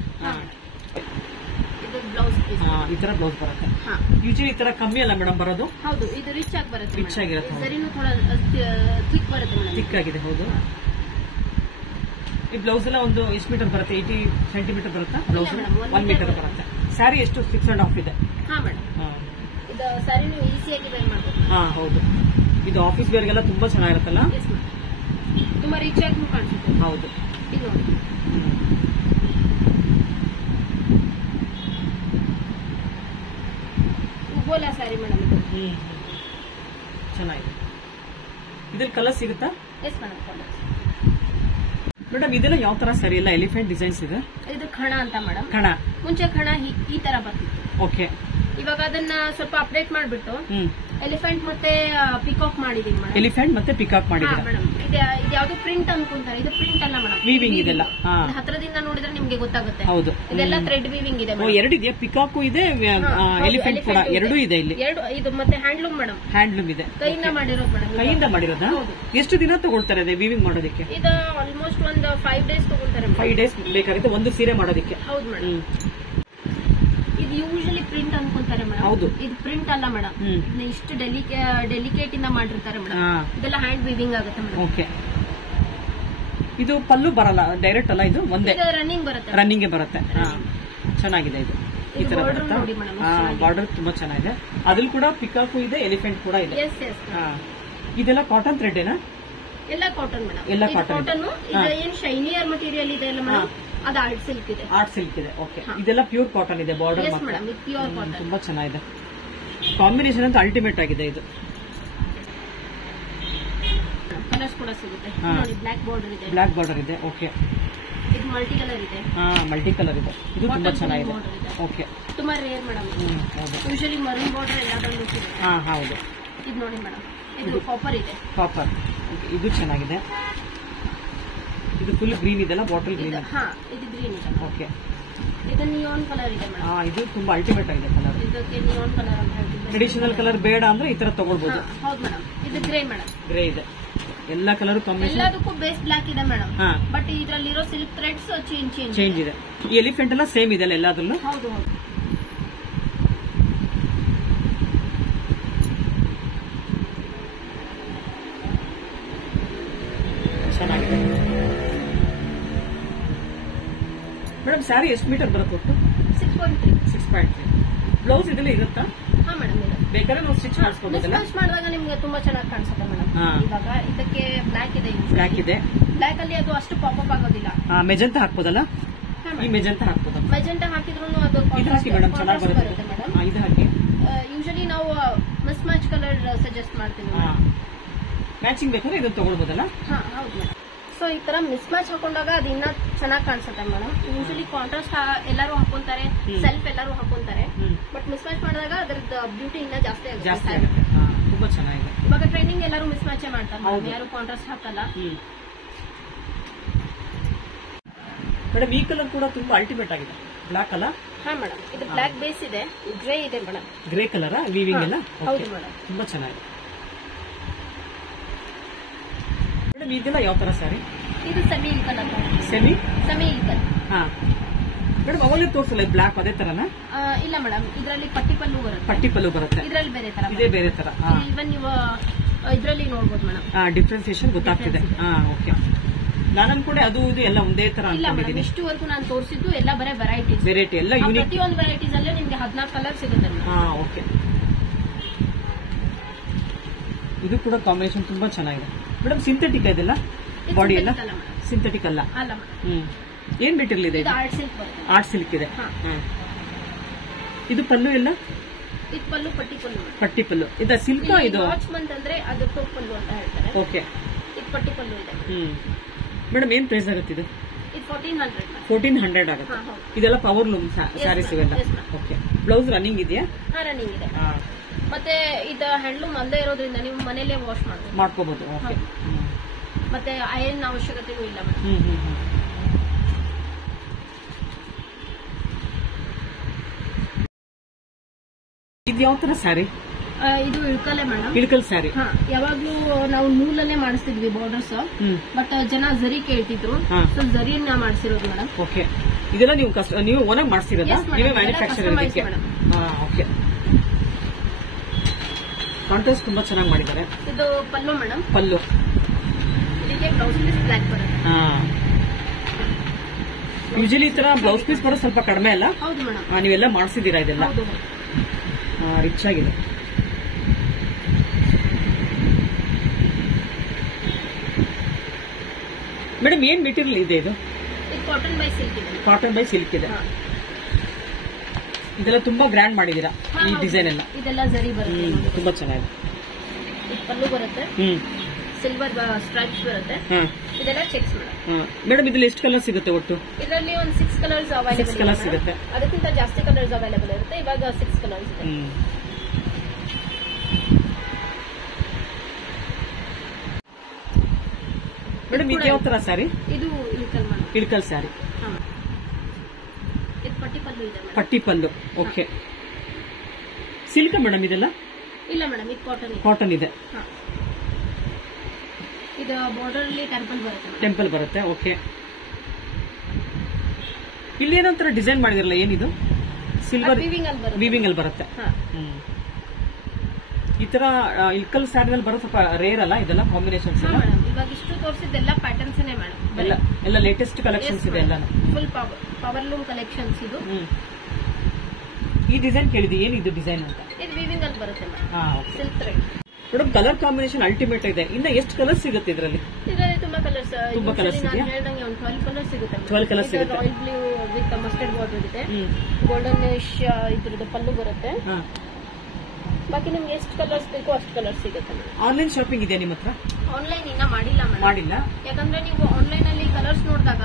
ಇದು ಬ್ಲೌಸ್ ಈ ತರ ಬ್ಲೌಸ್ ಬರುತ್ತೆ. ಯೂಶಲಿ ಈ ತರ ಕಮ್ಮಿ ಅಲ್ಲ ಮೇಡಮ್ ಬರೋದು? ಹೌದು, ಇದು ರಿಚ್ ಆಗಿ ಬರುತ್ತೆ. ರಿಚ್ ಆಗಿರುತ್ತೆ, ಸರಿನೂ ಥೋड़ा ಥಿಕ್ ಬರುತ್ತೆ ಮೇಡಮ್. ಥಿಕ್ ಆಗಿದೆ, ಹೌದು. ಈ ಬ್ಲೌಸ್ ಎಲ್ಲ ಒಂದು ಎಷ್ಟು ಮೀಟರ್ ಬರುತ್ತೆ? 80 ಸೆಂಟಿಮೀಟರ್ ಬರುತ್ತಾ ಬ್ಲೌಸ್? 1 ಮೀಟರ್ ಬರುತ್ತೆ. ಸ್ಯಾರಿ ಎಷ್ಟು? 6.5 ಇದೆ. ಹಾ ಮೇಡಮ್. ಇದು ಸ್ಯಾರಿ ನೀವು ಈಸಿಯಾಗಿ ವೇರ್ ಮಾಡಬಹುದು. ಹೌದು. ಇದು ಆಫೀಸ್ ವೇರ್ಗೆಲ್ಲ ತುಂಬಾ ಚೆನ್ನಾಗಿರುತ್ತಲ್ಲ, ತುಂಬಾ ರಿಚ್ ಆಗಿ ಕಾಣಿಸುತ್ತೆ. ಹೌದು. ಇದು ನೋಡಿ, ಉಬೋಲಾ ಸ್ಯಾರಿ ಮೇಡಮ್. ಇದು ಚೆನ್ನಾಗಿದೆ. ಇದ್ರಲ್ಲಿ ಕಲರ್ ಸಿಗುತ್ತಾ? Yes madam, colour. ಮೇಡಮ್ ಇದೆಲ್ಲ ಯಾವ ತರ ಸ್ಯಾರಿ? ಎಲ್ಲ ಎಲಿಫೆಂಟ್ ಡಿಸೈನ್ಸ್ ಇದೆ. ಇದು ಖಣ ಅಂತ ಮೇಡಮ್. ಖಣ ಮುಂಚೆ ಖಣ ಈ ತರ ಬರ್ತಿತ್ತು. ಓಕೆ. ಇವಾಗ ಅದನ್ನ ಸ್ವಲ್ಪ ಅಪ್ಡೇಟ್ ಮಾಡ್ಬಿಟ್ಟು ಎಲಿಫೆಂಟ್ ಮತ್ತೆ ಪಿಕಾಕ್ ಮಾಡಿದೀವಿ ಮೇಡಮ್. ಎಲಿಫೆಂಟ್ ಮತ್ತೆ ಪಿಕಾಕ್ ಮಾಡಿದೀವಿ ಮೇಡಮ್. ಇದು ಯಾವ್ದು ಪ್ರಿಂಟ್ ಅನ್ಕೊಂತಾರೆ, ಇದು ಪ್ರಿಂಟ್ ಅಲ್ಲ ಮೇಡಮ್, ವೀವಿಂಗ್ ಇದೆಲ್ಲ. ಹತ್ರದಿಂದ ನೋಡಿದ್ರೆ ನಿಮ್ಗೆ ಗೊತ್ತಾಗುತ್ತೆ. ಹೌದು, ಇದೆಲ್ಲ ಥ್ರೆಡ್ ವೀವಿಂಗ್ ಇದೆ. ಎರಡು ಇದೆಯಾ? ಪಿಕಾಕು ಇದೆ, ಎಲಿಫೆಂಟ್ ಕೂಡ ಎರಡೂ ಇದೆ ಇಲ್ಲಿ. ಎರಡು ಇದು ಮತ್ತೆ ಹ್ಯಾಂಡ್ಲೂಮ್ ಮೇಡಮ್. ಹ್ಯಾಂಡ್ಲೂಮ್ ಇದೆ, ಕೈಯಿಂದ ಮಾಡಿರೋದು ಮೇಡಮ್. ಕೈಯಿಂದ ಮಾಡಿರೋದಾ? ಎಷ್ಟು ದಿನ ತಗೊಳ್ತಾರೆ ವೀವಿಂಗ್ ಮಾಡೋದಕ್ಕೆ? ಇದು ಆಲ್ಮೋಸ್ಟ್ ಒಂದು 5 days ತಗೊಳ್ತಾರೆ. 5 days ಬೇಕಾಗುತ್ತೆ ಒಂದು ಸೀರೆ ಮಾಡೋದಕ್ಕೆ. ಹೌದು ಮೇಡಮ್. ಇದು ಯೂಶಲಿ ಪ್ರಿಂಟ್ ಅನ್ಕೊಂತಾರೆ ಮೇಡಮ್. ಹೌದು, ಇದು ಪ್ರಿಂಟ್ ಅಲ್ಲ ಮೇಡಮ್. ಇದನ್ನ ಇಷ್ಟು ಡೆಲಿಕೇಟ್ ಇಂದ ಮಾಡಿರ್ತಾರೆ ಮೇಡಮ್. ಇದೆಲ್ಲ ಹ್ಯಾಂಡ್ ವೀವಿಂಗ್ ಆಗುತ್ತೆ ಮೇಡಮ್. ಓಕೆ. ಇದು ಪಲ್ಲು ಬರಲ್ಲ, ಡೈರೆಕ್ಟ್ ಅಲ್ಲ, ಇದು ಒಂದೇ ರನ್ನಿಂಗ್ ಬರುತ್ತೆ. ರನ್ನಿಂಗ್ ಬರುತ್ತೆ. ಚೆನ್ನಾಗಿದೆ ಇದು. ಈ ತರ ಬಾರ್ಡರ್ ತುಂಬಾ ಚೆನ್ನಾಗಿದೆ. ಅದ್ರಲ್ಲಿ ಕೂಡ ಪಿಕಾಕು ಇದೆ, ಎಲಿಫೆಂಟ್ ಕೂಡ ಇದೆ. ಇದೆಲ್ಲ ಕಾಟನ್ ಥ್ರೆಡ್ ಏನಾ? ಎಲ್ಲ ಕಾಟನ್ ಮೇಡಮ್. ಎಲ್ಲ ಕಾಟನ್. ಏನ್ ಶೈನಿಯರ್ ಮಟೀರಿಯಲ್ ಇದೆ ಅಲ್ಲ ಮೇಡಮ್, ಅದು ಆರ್ಟ್ ಸಿಲ್ಕ್ ಇದೆ. ಆರ್ಟ್ ಸಿಲ್ಕ್ ಇದೆ, ಓಕೆ. ಇದೆಲ್ಲ ಪ್ಯೂರ್ ಕಾಟನ್ ಇದೆ. ಬಾರ್ಡರ್ ಪ್ಯೂರ್ ಕಾಟನ್ ತುಂಬಾ ಚೆನ್ನಾಗಿದೆ. ಕಾಂಬಿನೇಷನ್ ಅಂತ ಅಲ್ಟಿಮೇಟ್ ಆಗಿದೆ ಇದು. ಕಲರ್ಸ್ ಕೂಡ ಸಿಗುತ್ತೆ ನೋಡಿ. ಬ್ಲಾಕ್ ಬಾರ್ಡರ್ ಇದೆ, ಬ್ಲಾಕ್ ಬಾರ್ಡರ್ ಇದೆ, ಓಕೆ. ಇದು ಮಲ್ಟಿ ಕಲರ್ ಇದೆ. ಮಲ್ಟಿ ಕಲರ್ ಇದೆ. ಇದು ತುಂಬಾ ಚೆನ್ನಾಗಿದೆ, ಓಕೆ. ತುಂಬಾ rare madam. Usually maroon border ಎಲ್ಲದರಲ್ಲೂ ಸಿಗುತ್ತೆ. ಹೌದು. ಇದು ನೋಡಿ ಮೇಡಮ್, ಇದು ಕಾಪರ್ ಇದೆ. ಕಾಪರ್, ಇದು ಚೆನ್ನಾಗಿದೆ. ಇದು ಫುಲ್ ಗ್ರೀನ್ ಇದೆಲ್ಲ, ಬಾಟಲ್ ಗ್ರೀನ್. ಇದು ಗ್ರೀನ್ ಇದೆ, ಓಕೆ. ಇದು ನಿಯಾನ್ ಕಲರ್ ಇದೆ ಮೇಡಮ್. ಇದು ತುಂಬಾ ಅಲ್ಟಿಮೇಟ್ ಆಗಿದೆ ಕಲರ್. ಇದಕ್ಕೆ ನಿಯಾನ್ ಕಲರ್ ಅಂತ ಹೇಳ್ತೀವಿ. ಟ್ರೆಡಿಷನಲ್ ಕಲರ್ ಬೇಡ ಅಂದ್ರೆ ಈ ತರ ತಗೊಳ್ಬಹುದು. ಹೌದು ಮೇಡಮ್. ಇದು ಗ್ರೇ ಮೇಡಮ್. ಗ್ರೇ ಇದೆ. ಎಲ್ಲ ಕಲರ್ ಕಾಂಬಿನೇಷನ್. ಎಲ್ಲದಕ್ಕೂ ಬೇಸ್ ಬ್ಲಾಕ್ ಇದೆ ಮೇಡಮ್. ಬಟ್ ಇದರಲ್ಲಿರೋ ಸಿಲ್ಕ್ ಥ್ರೆಡ್ಸ್ ಚೇಂಜ್ ಇದೆ. ಈ ಎಲಿಫೆಂಟ್ ಎಲ್ಲ ಸೇಮ್ ಇದೆ ಎಲ್ಲಾದ್ರಲ್ಲೂ. ಹೌದು ಹೌದು. ಚೆನ್ನಾಗಿದೆ ಮೇಡಮ್. ಸ್ಯಾರಿ ಎಷ್ಟು ಮೀಟರ್ ಬರುತ್ತೆ ಒಟ್ಟು? 6.3. ಬ್ಲೌಸ್ ಇದೆಲ್ಲ ಇರುತ್ತಾ? ಹಾ ಮೇಡಮ್, ಬೇಕಾದ್ರೆ ನಾವು ಸ್ಟಿಚ್ ಮಾಡಿಸ್ಕೋಬಹುದಲ್ಲ? ಸ್ಟಿಚ್ ಮಾಡಿದಾಗ ನಿಮ್ಗೆ ತುಂಬಾ ಚೆನ್ನಾಗಿ ಕಾಣಿಸುತ್ತೆ ಮೇಡಮ್. ಇವಾಗ ಇದಕ್ಕೆ ಬ್ಲಾಕ್ ಇದೆ. ಬ್ಲಾಕ್ ಇದೆ. ಬ್ಲಾಕ್ ಅಲ್ಲಿ ಅದು ಅಷ್ಟು ಪಾಪ್ ಆಗೋದಿಲ್ಲ. ಮೆಜೆಂಟ ಹಾಕ್ಬೋದಲ್ಲ? ಈ ಮೆಜೆಂಟ ಹಾಕ್ಬೋದಲ್ಲ? ಮೆಜೆಂಟ ಹಾಕಿದ್ರು ಅದು ಇದು ಹಾಕಿ ಮೇಡಮ್, ಚೆನ್ನಾಗಿ ಬರುತ್ತೆ ಮೇಡಮ್. ಇದು ಹಾಕಿ. ಯೂಶಲಿ ನಾವು ಮಿಸ್ ಮ್ಯಾಚ್ ಕಲರ್ ಸಜೆಸ್ಟ್ ಮಾಡ್ತೀವಿ. ಮ್ಯಾಚಿಂಗ್ ಬೇಕಾದ್ರೆ ಇದನ್ನ ತಗೊಳ್ಬೋದಲ್ಲ? ಹೌದು ಮೇಡಮ್. ಸೊ ಈ ತರ ಮಿಸ್ ಮ್ಯಾಚ್ ಹಾಕೊಂಡಾಗ ಅದು ಇನ್ನ ಚೆನ್ನಾಗಿ ಕಾಣಿಸುತ್ತೆ ಮೇಡಮ್. ಯೂಶಲಿ ಕಾಂಟ್ರಾಸ್ಟ್ ಎಲ್ಲರೂ ಹಾಕೊಂತಾರೆ, ಸೆಲ್ಫ್ ಎಲ್ಲರೂ ಹಾಕೊಂತಾರೆ. ಬಟ್ ಮಿಸ್ ಮ್ಯಾಚ್ ಮಾಡಿದಾಗ ಅದ್ರದ್ದು ಬ್ಯೂಟಿ ಇನ್ನ ಜಾಸ್ತಿ ಆಗುತ್ತೆ. ತುಂಬಾ ಚೆನ್ನಾಗಿದೆ. ಇವಾಗ ಟ್ರೆಂಡಿಂಗ್ ಎಲ್ಲರೂ ಮಿಸ್ ಮ್ಯಾಚ್ ಮಾಡ್ತಾರೆ, ಯಾರು ಕಾಂಟ್ರಾಸ್ಟ್ ಹಾಕಲ್ಲ. ಮೇಡಮ್ ಈ ಕಲರ್ ಕೂಡ ತುಂಬಾ ಅಲ್ಟಿಮೇಟ್ ಆಗಿದೆ. ಬ್ಲಾಕ್ ಅಲ್ಲ? ಹಾ ಮೇಡಮ್. ಇದು ಬ್ಲಾಕ್ ಬೇಸ್ ಇದೆ, ಗ್ರೇ ಇದೆ ಮೇಡಮ್. ಗ್ರೇ ಕಲರ್ ವೀವಿಂಗ್ ಎಲ್ಲ? ಹೌದು ಮೇಡಮ್. ತುಂಬಾ ಚೆನ್ನಾಗಿದೆ ಮೇಡಮ್. ಇದೆಲ್ಲ ಯಾವ ತರ ಸ್ಯಾರಿ? ಇದು ಸೆಮಿ ಇಲ್ಕಲ್ ಅಂತ. ಸೆಮಿ ಇಲ್ಕಲ್. ಮೇಡಮ್ ಅವಾಗಲೇ ತೋರಿಸಲ್ಲ ಬ್ಲಾಕ್ ಅದೇ ತರನಾ? ಇಲ್ಲ ಮೇಡಮ್, ಇದರಲ್ಲಿ ಪಟ್ಟಿ ಪಲ್ಲು ಬರುತ್ತೆ. ಪಟ್ಟಿ ಪಲ್ಲು ಬರುತ್ತೆ. ಇದರಲ್ಲಿ ಬೇರೆ ತರ, ಇದೇ ಬೇರೆ ತರ. ಇವನ್ ನೀವು ಇದರಲ್ಲಿ ನೋಡ್ಬೋದು ಮೇಡಮ್. ಡಿಫ್ರೆನ್ಸಿಯೇಷನ್ ಗೊತ್ತಾಗ್ತಿದೆ. ಓಕೆ. ನಾನು ಅನ್ಕೊಂಡೆ ಅದು ಇದು ಎಲ್ಲ ಒಂದೇ ತರ ಅನ್ಕೊಂಡಿದ್ದೀನಿ. ಇಷ್ಟುವರೆಗೂ ನಾನು ತೋರಿಸಿದ್ದು ಎಲ್ಲ ಬರೀ ವೆರೈಟೀಸ್. ವೆರೈಟಿ ಎಲ್ಲ ಯೂನಿಕ್. ಪ್ರತಿಯೊಂದು ವೆರೈಟೀಸ್ ಅಲ್ಲೇ ನಿಮ್ಗೆ 14 ಕಲರ್ ಸಿಗುತ್ತೆ. ಓಕೆ. ಇದು ಕೂಡ ಕಾಂಬಿನೇಷನ್ ತುಂಬಾ ಚೆನ್ನಾಗಿದೆ ಮೇಡಮ್. ಸಿಂಥೆಟಿಕ್ ಇದೆಲ್ಲ ಬಾಡಿ ಎಲ್ಲ ಸಿಂಥೆಟಿಕ್ ಅಲ್ಲ. ಏನ್ ಮೆಟೀರಿಯಲ್ ಇದೆ? ಆರ್ಟ್ ಸಿಲ್ಕ್ ಇದೆ. ಇದು ಪಲ್ಲು ಎಲ್ಲ ಇದು ಪಲ್ಲು ಪಟ್ಟಿ ಪಲ್ಲು. ಪಟ್ಟಿ ಪಲ್ಲು ಇದು ಸಿಲ್ಕ್. ಇದು ವಾಚ್ಮಂತ್ ಅಂದ್ರೆ ಅದು ಟೋಪ್ ಪಲ್ಲು ಅಂತ ಹೇಳ್ತಾರೆ. ಓಕೆ. ಇದು ಪಟ್ಟಿ ಪಲ್ಲು ಇದೆ. ಮೇಡಮ್ ಏನ್ ಪ್ರೈಸ್ ಆಗುತ್ತೆ ಇದು? ಇದು 1400. 1400 ಆಗುತ್ತೆ. ಇದೆಲ್ಲ ಪವರ್ ಲೂಮ್ ಸ್ಯಾರೀಸ್ ಇವೆಲ್ಲ. ಓಕೆ. ಬ್ಲೌಸ್ ರನ್ನಿಂಗ್ ಇದೆಯಾ? ರನ್ನಿಂಗ್ ಇದೆ. ಮತ್ತೆ ಇದು ಹ್ಯಾಂಡ್ಲೂಮ್ ಅಲ್ಲದೆ ಇರೋದ್ರಿಂದ ನೀವು ಮನೇಲೆ ವಾಶ್ ಮಾಡ್ಕೋಬಹುದು. ಓಕೆ. ಮತ್ತೆ ಐರನ್ ಅವಶ್ಯಕತೆನೂ ಇಲ್ಲ ಮೇಡಮ್. ಇದು ಯಾವ ತರ ಸ್ಯಾರಿ? ಇದು ಇಳ್ಕಲೆ ಮೇಡಮ್. ಇಳ್ಕಲ್ ಸ್ಯಾರಿ. ಯಾವಾಗ್ಲೂ ನಾವು ನೂಲಲ್ಲೇ ಮಾಡಿಸ್ತಿದ್ವಿ ಬಾರ್ಡರ್ಸ್. ಬಟ್ ಜನ ಜರಿ ಕೇಳ್ತಿದ್ರು, ಸೊ ಜರಿಯನ್ನ ಮಾಡಿಸಿರೋದು ಮೇಡಮ್. ಓಕೆ. ಇದೆಲ್ಲ ನೀವು ಓನಾಗಿ ಮಾಡಿಸಿರೋದಾ? ನೀವೇ ಮ್ಯಾನುಫ್ಯಾಕ್ಚರಿಂಗ್? ಓಕೆ. ಕಾಂಟ್ರಾಸ್ಟ್ ತುಂಬಾ ಚೆನ್ನಾಗಿ ಮಾಡಿದ್ದಾರೆ. ಇದು ಪಲ್ಲು ಮೇಡಮ್. ಪಲ್ಲು. ಇದಕ್ಕೆ ಬ್ಲೌಸ್ ಪೀಸ್ ಬ್ಲಾಕ್ ಬರುತ್ತೆ. ಯೂಶಲಿ ಈ ತರ ಬ್ಲೌಸ್ ಪೀಸ್ ಬರೋ ಸ್ವಲ್ಪ ಕಡಿಮೆ ಅಲ್ಲ? ಹೌದು ಮೇಡಮ್. ನೀವೆಲ್ಲ ಮಾಡಿಸಿದೀರಾ ಇದೆಲ್ಲ? ರಿಚ್ ಆಗಿದೆ. ಮೇಡಮ್ ಏನ್ ಮೆಟೀರಿಯಲ್ ಇದೆ ಇದು? ಕಾಟನ್ ಬೈ ಸಿಲ್ಕ್ ಇದೆ. ಕಾಟನ್ ಬೈ ಸಿಲ್ಕ್ ಇದೆ. ಇದೆಲ್ಲ ತುಂಬಾ ಗ್ರ್ಯಾಂಡ್ ಮಾಡಿದೀರಾ ಈ ಡಿಸೈನ್ ಎಲ್ಲ. ಇದೆಲ್ಲ ಜರಿ ಬರುತ್ತೆ. ತುಂಬಾ ಚೆನ್ನಾಗಿದೆ. ಇದು ಪಲ್ಲು ಬರುತ್ತೆ. ಸಿಲ್ವರ್ ಸ್ಟ್ರೈಪ್ಸ್ ಬರುತ್ತೆ. ಇದೆಲ್ಲ ಚೆಕ್ಸ್ ಮೇಡಮ್. ಮೇಡಮ್ ಇದ್ರಲ್ಲಿ ಎಷ್ಟು ಕಲರ್ ಸಿಗುತ್ತೆ ಒಟ್ಟು? ಇದರಲ್ಲಿ ಒಂದು 6 ಕಲರ್ಸ್ ಅವೈಲೇಬಲ್ ಸಿಗುತ್ತೆ. ಅದಕ್ಕಿಂತ ಜಾಸ್ತಿ ಕಲರ್ಸ್ ಅವೈಲೇಬಲ್ ಇರುತ್ತೆ. ಇವಾಗ 6 ಕಲರ್ಸ್ ಇದೆ. ಮೇಡಮ್ ಇದು ಯಾವ ತರ ಸ್ಯಾರಿ? ಇದು ಇಳ್ಕಲ್ ಮೇಡಮ್. ಇಳ್ಕಲ್ ಸ್ಯಾರಿ. ಇದು ಪಟ್ಟಿ ಪಲ್ಲು ಇದೆ ಮೇಡಮ್. ಪಟ್ಟಿ ಪಲ್ಲು. ಓಕೆ. ಸಿಲ್ಕ್ ಮೇಡಮ್ ಇದೆಲ್ಲ? ಇಲ್ಲ ಮೇಡಮ್, ಇದು ಕಾಟನ್. ಕಾಟನ್ ಇದೆ. ಇದು ಬಾರ್ಡರ್ ಅಲ್ಲಿ ಟೆಂಪಲ್ ಬರುತ್ತೆ. ಟೆಂಪಲ್ ಬರುತ್ತೆ. ಓಕೆ. ಇಲ್ಲಿ ಏನೋ ಒಂಥರ ಡಿಸೈನ್ ಮಾಡಿದಿರಲ್ಲ, ಏನಿದು? ಸಿಲ್ವರ್ ವೀವಿಂಗ್ ಅಲ್ಲಿ ಬರುತ್ತೆ. ಈ ತರ ಇಳ್ಕಲ್ ಸ್ಯಾರಿನಲ್ಲಿ ಬರೋ ಸ್ವಲ್ಪ ರೇರ್ ಅಲ್ಲ ಇದೆಲ್ಲ ಕಾಂಬಿನೇಷನ್ಸ್? ಇವಾಗ ಇಷ್ಟು ತೋರಿಸಿದ್ದೆಲ್ಲ ಪ್ಯಾಟರ್ನ್ಸ್ ಮೇಡಮ್. ಎಲ್ಲ ಲೇಟೆಸ್ಟ್ ಕಲೆಕ್ಷನ್ಸ್ ಇದೆ ಎಲ್ಲ. ಫುಲ್ ಪವರ್ ಲೂಮ್ ಕಲೆಕ್ಷನ್ಸ್ ಇದು. ಈ ಡಿಸೈನ್ ಕೇಳಿದೆ, ಏನಿದು ಡಿಸೈನ್ ಅಂತ? ಇದು ವೀವಿಂಗ್ ಅಲ್ಲಿ ಬರುತ್ತೆ madam. Silk thread. Madam colour combination ultimate ಇದೆ. ಇನ್ನ ಎಷ್ಟು ಕಲರ್ಸ್ ಸಿಗುತ್ತೆ ಇದರಲ್ಲಿ? ಇದರಲ್ಲಿ ತುಂಬಾ ಕಲರ್ಸ್. ತುಂಬಾ ಕಲರ್ಸ್ ಇದೆ. ಹೇಳ್ದಂಗೆ ಒಂದು 12 ಕಲರ್ಸ್ ಸಿಗುತ್ತೆ. 12 ಕಲರ್ಸ್ ಸಿಗುತ್ತೆ. Royal blue with mustard border ಇದೆ. ಗೋಲ್ಡನ್ ಇದ್ರದ್ದು ಪಲ್ಲು ಬರುತ್ತೆ. ಬಾಕಿ ನಿಮ್ಗೆ ಎಷ್ಟು ಕಲರ್ಸ್ ಬೇಕೋ ಅಷ್ಟು ಕಲರ್ಸ್ ಸಿಗುತ್ತೆ. ಆನ್ಲೈನ್ ಶಾಪಿಂಗ್ ಇದೆ ನಿಮ್ಮ ಹತ್ರ? ಆನ್ಲೈನ್ ಇನ್ನ ಮಾಡಿಲ್ಲ ಮೇಡಮ್. ಮಾಡಿಲ್ಲ. ಯಾಕಂದ್ರೆ ನೀವು ಆನ್ಲೈನ್ ಅಲ್ಲಿ ಕಲರ್ಸ್ ನೋಡಿದಾಗ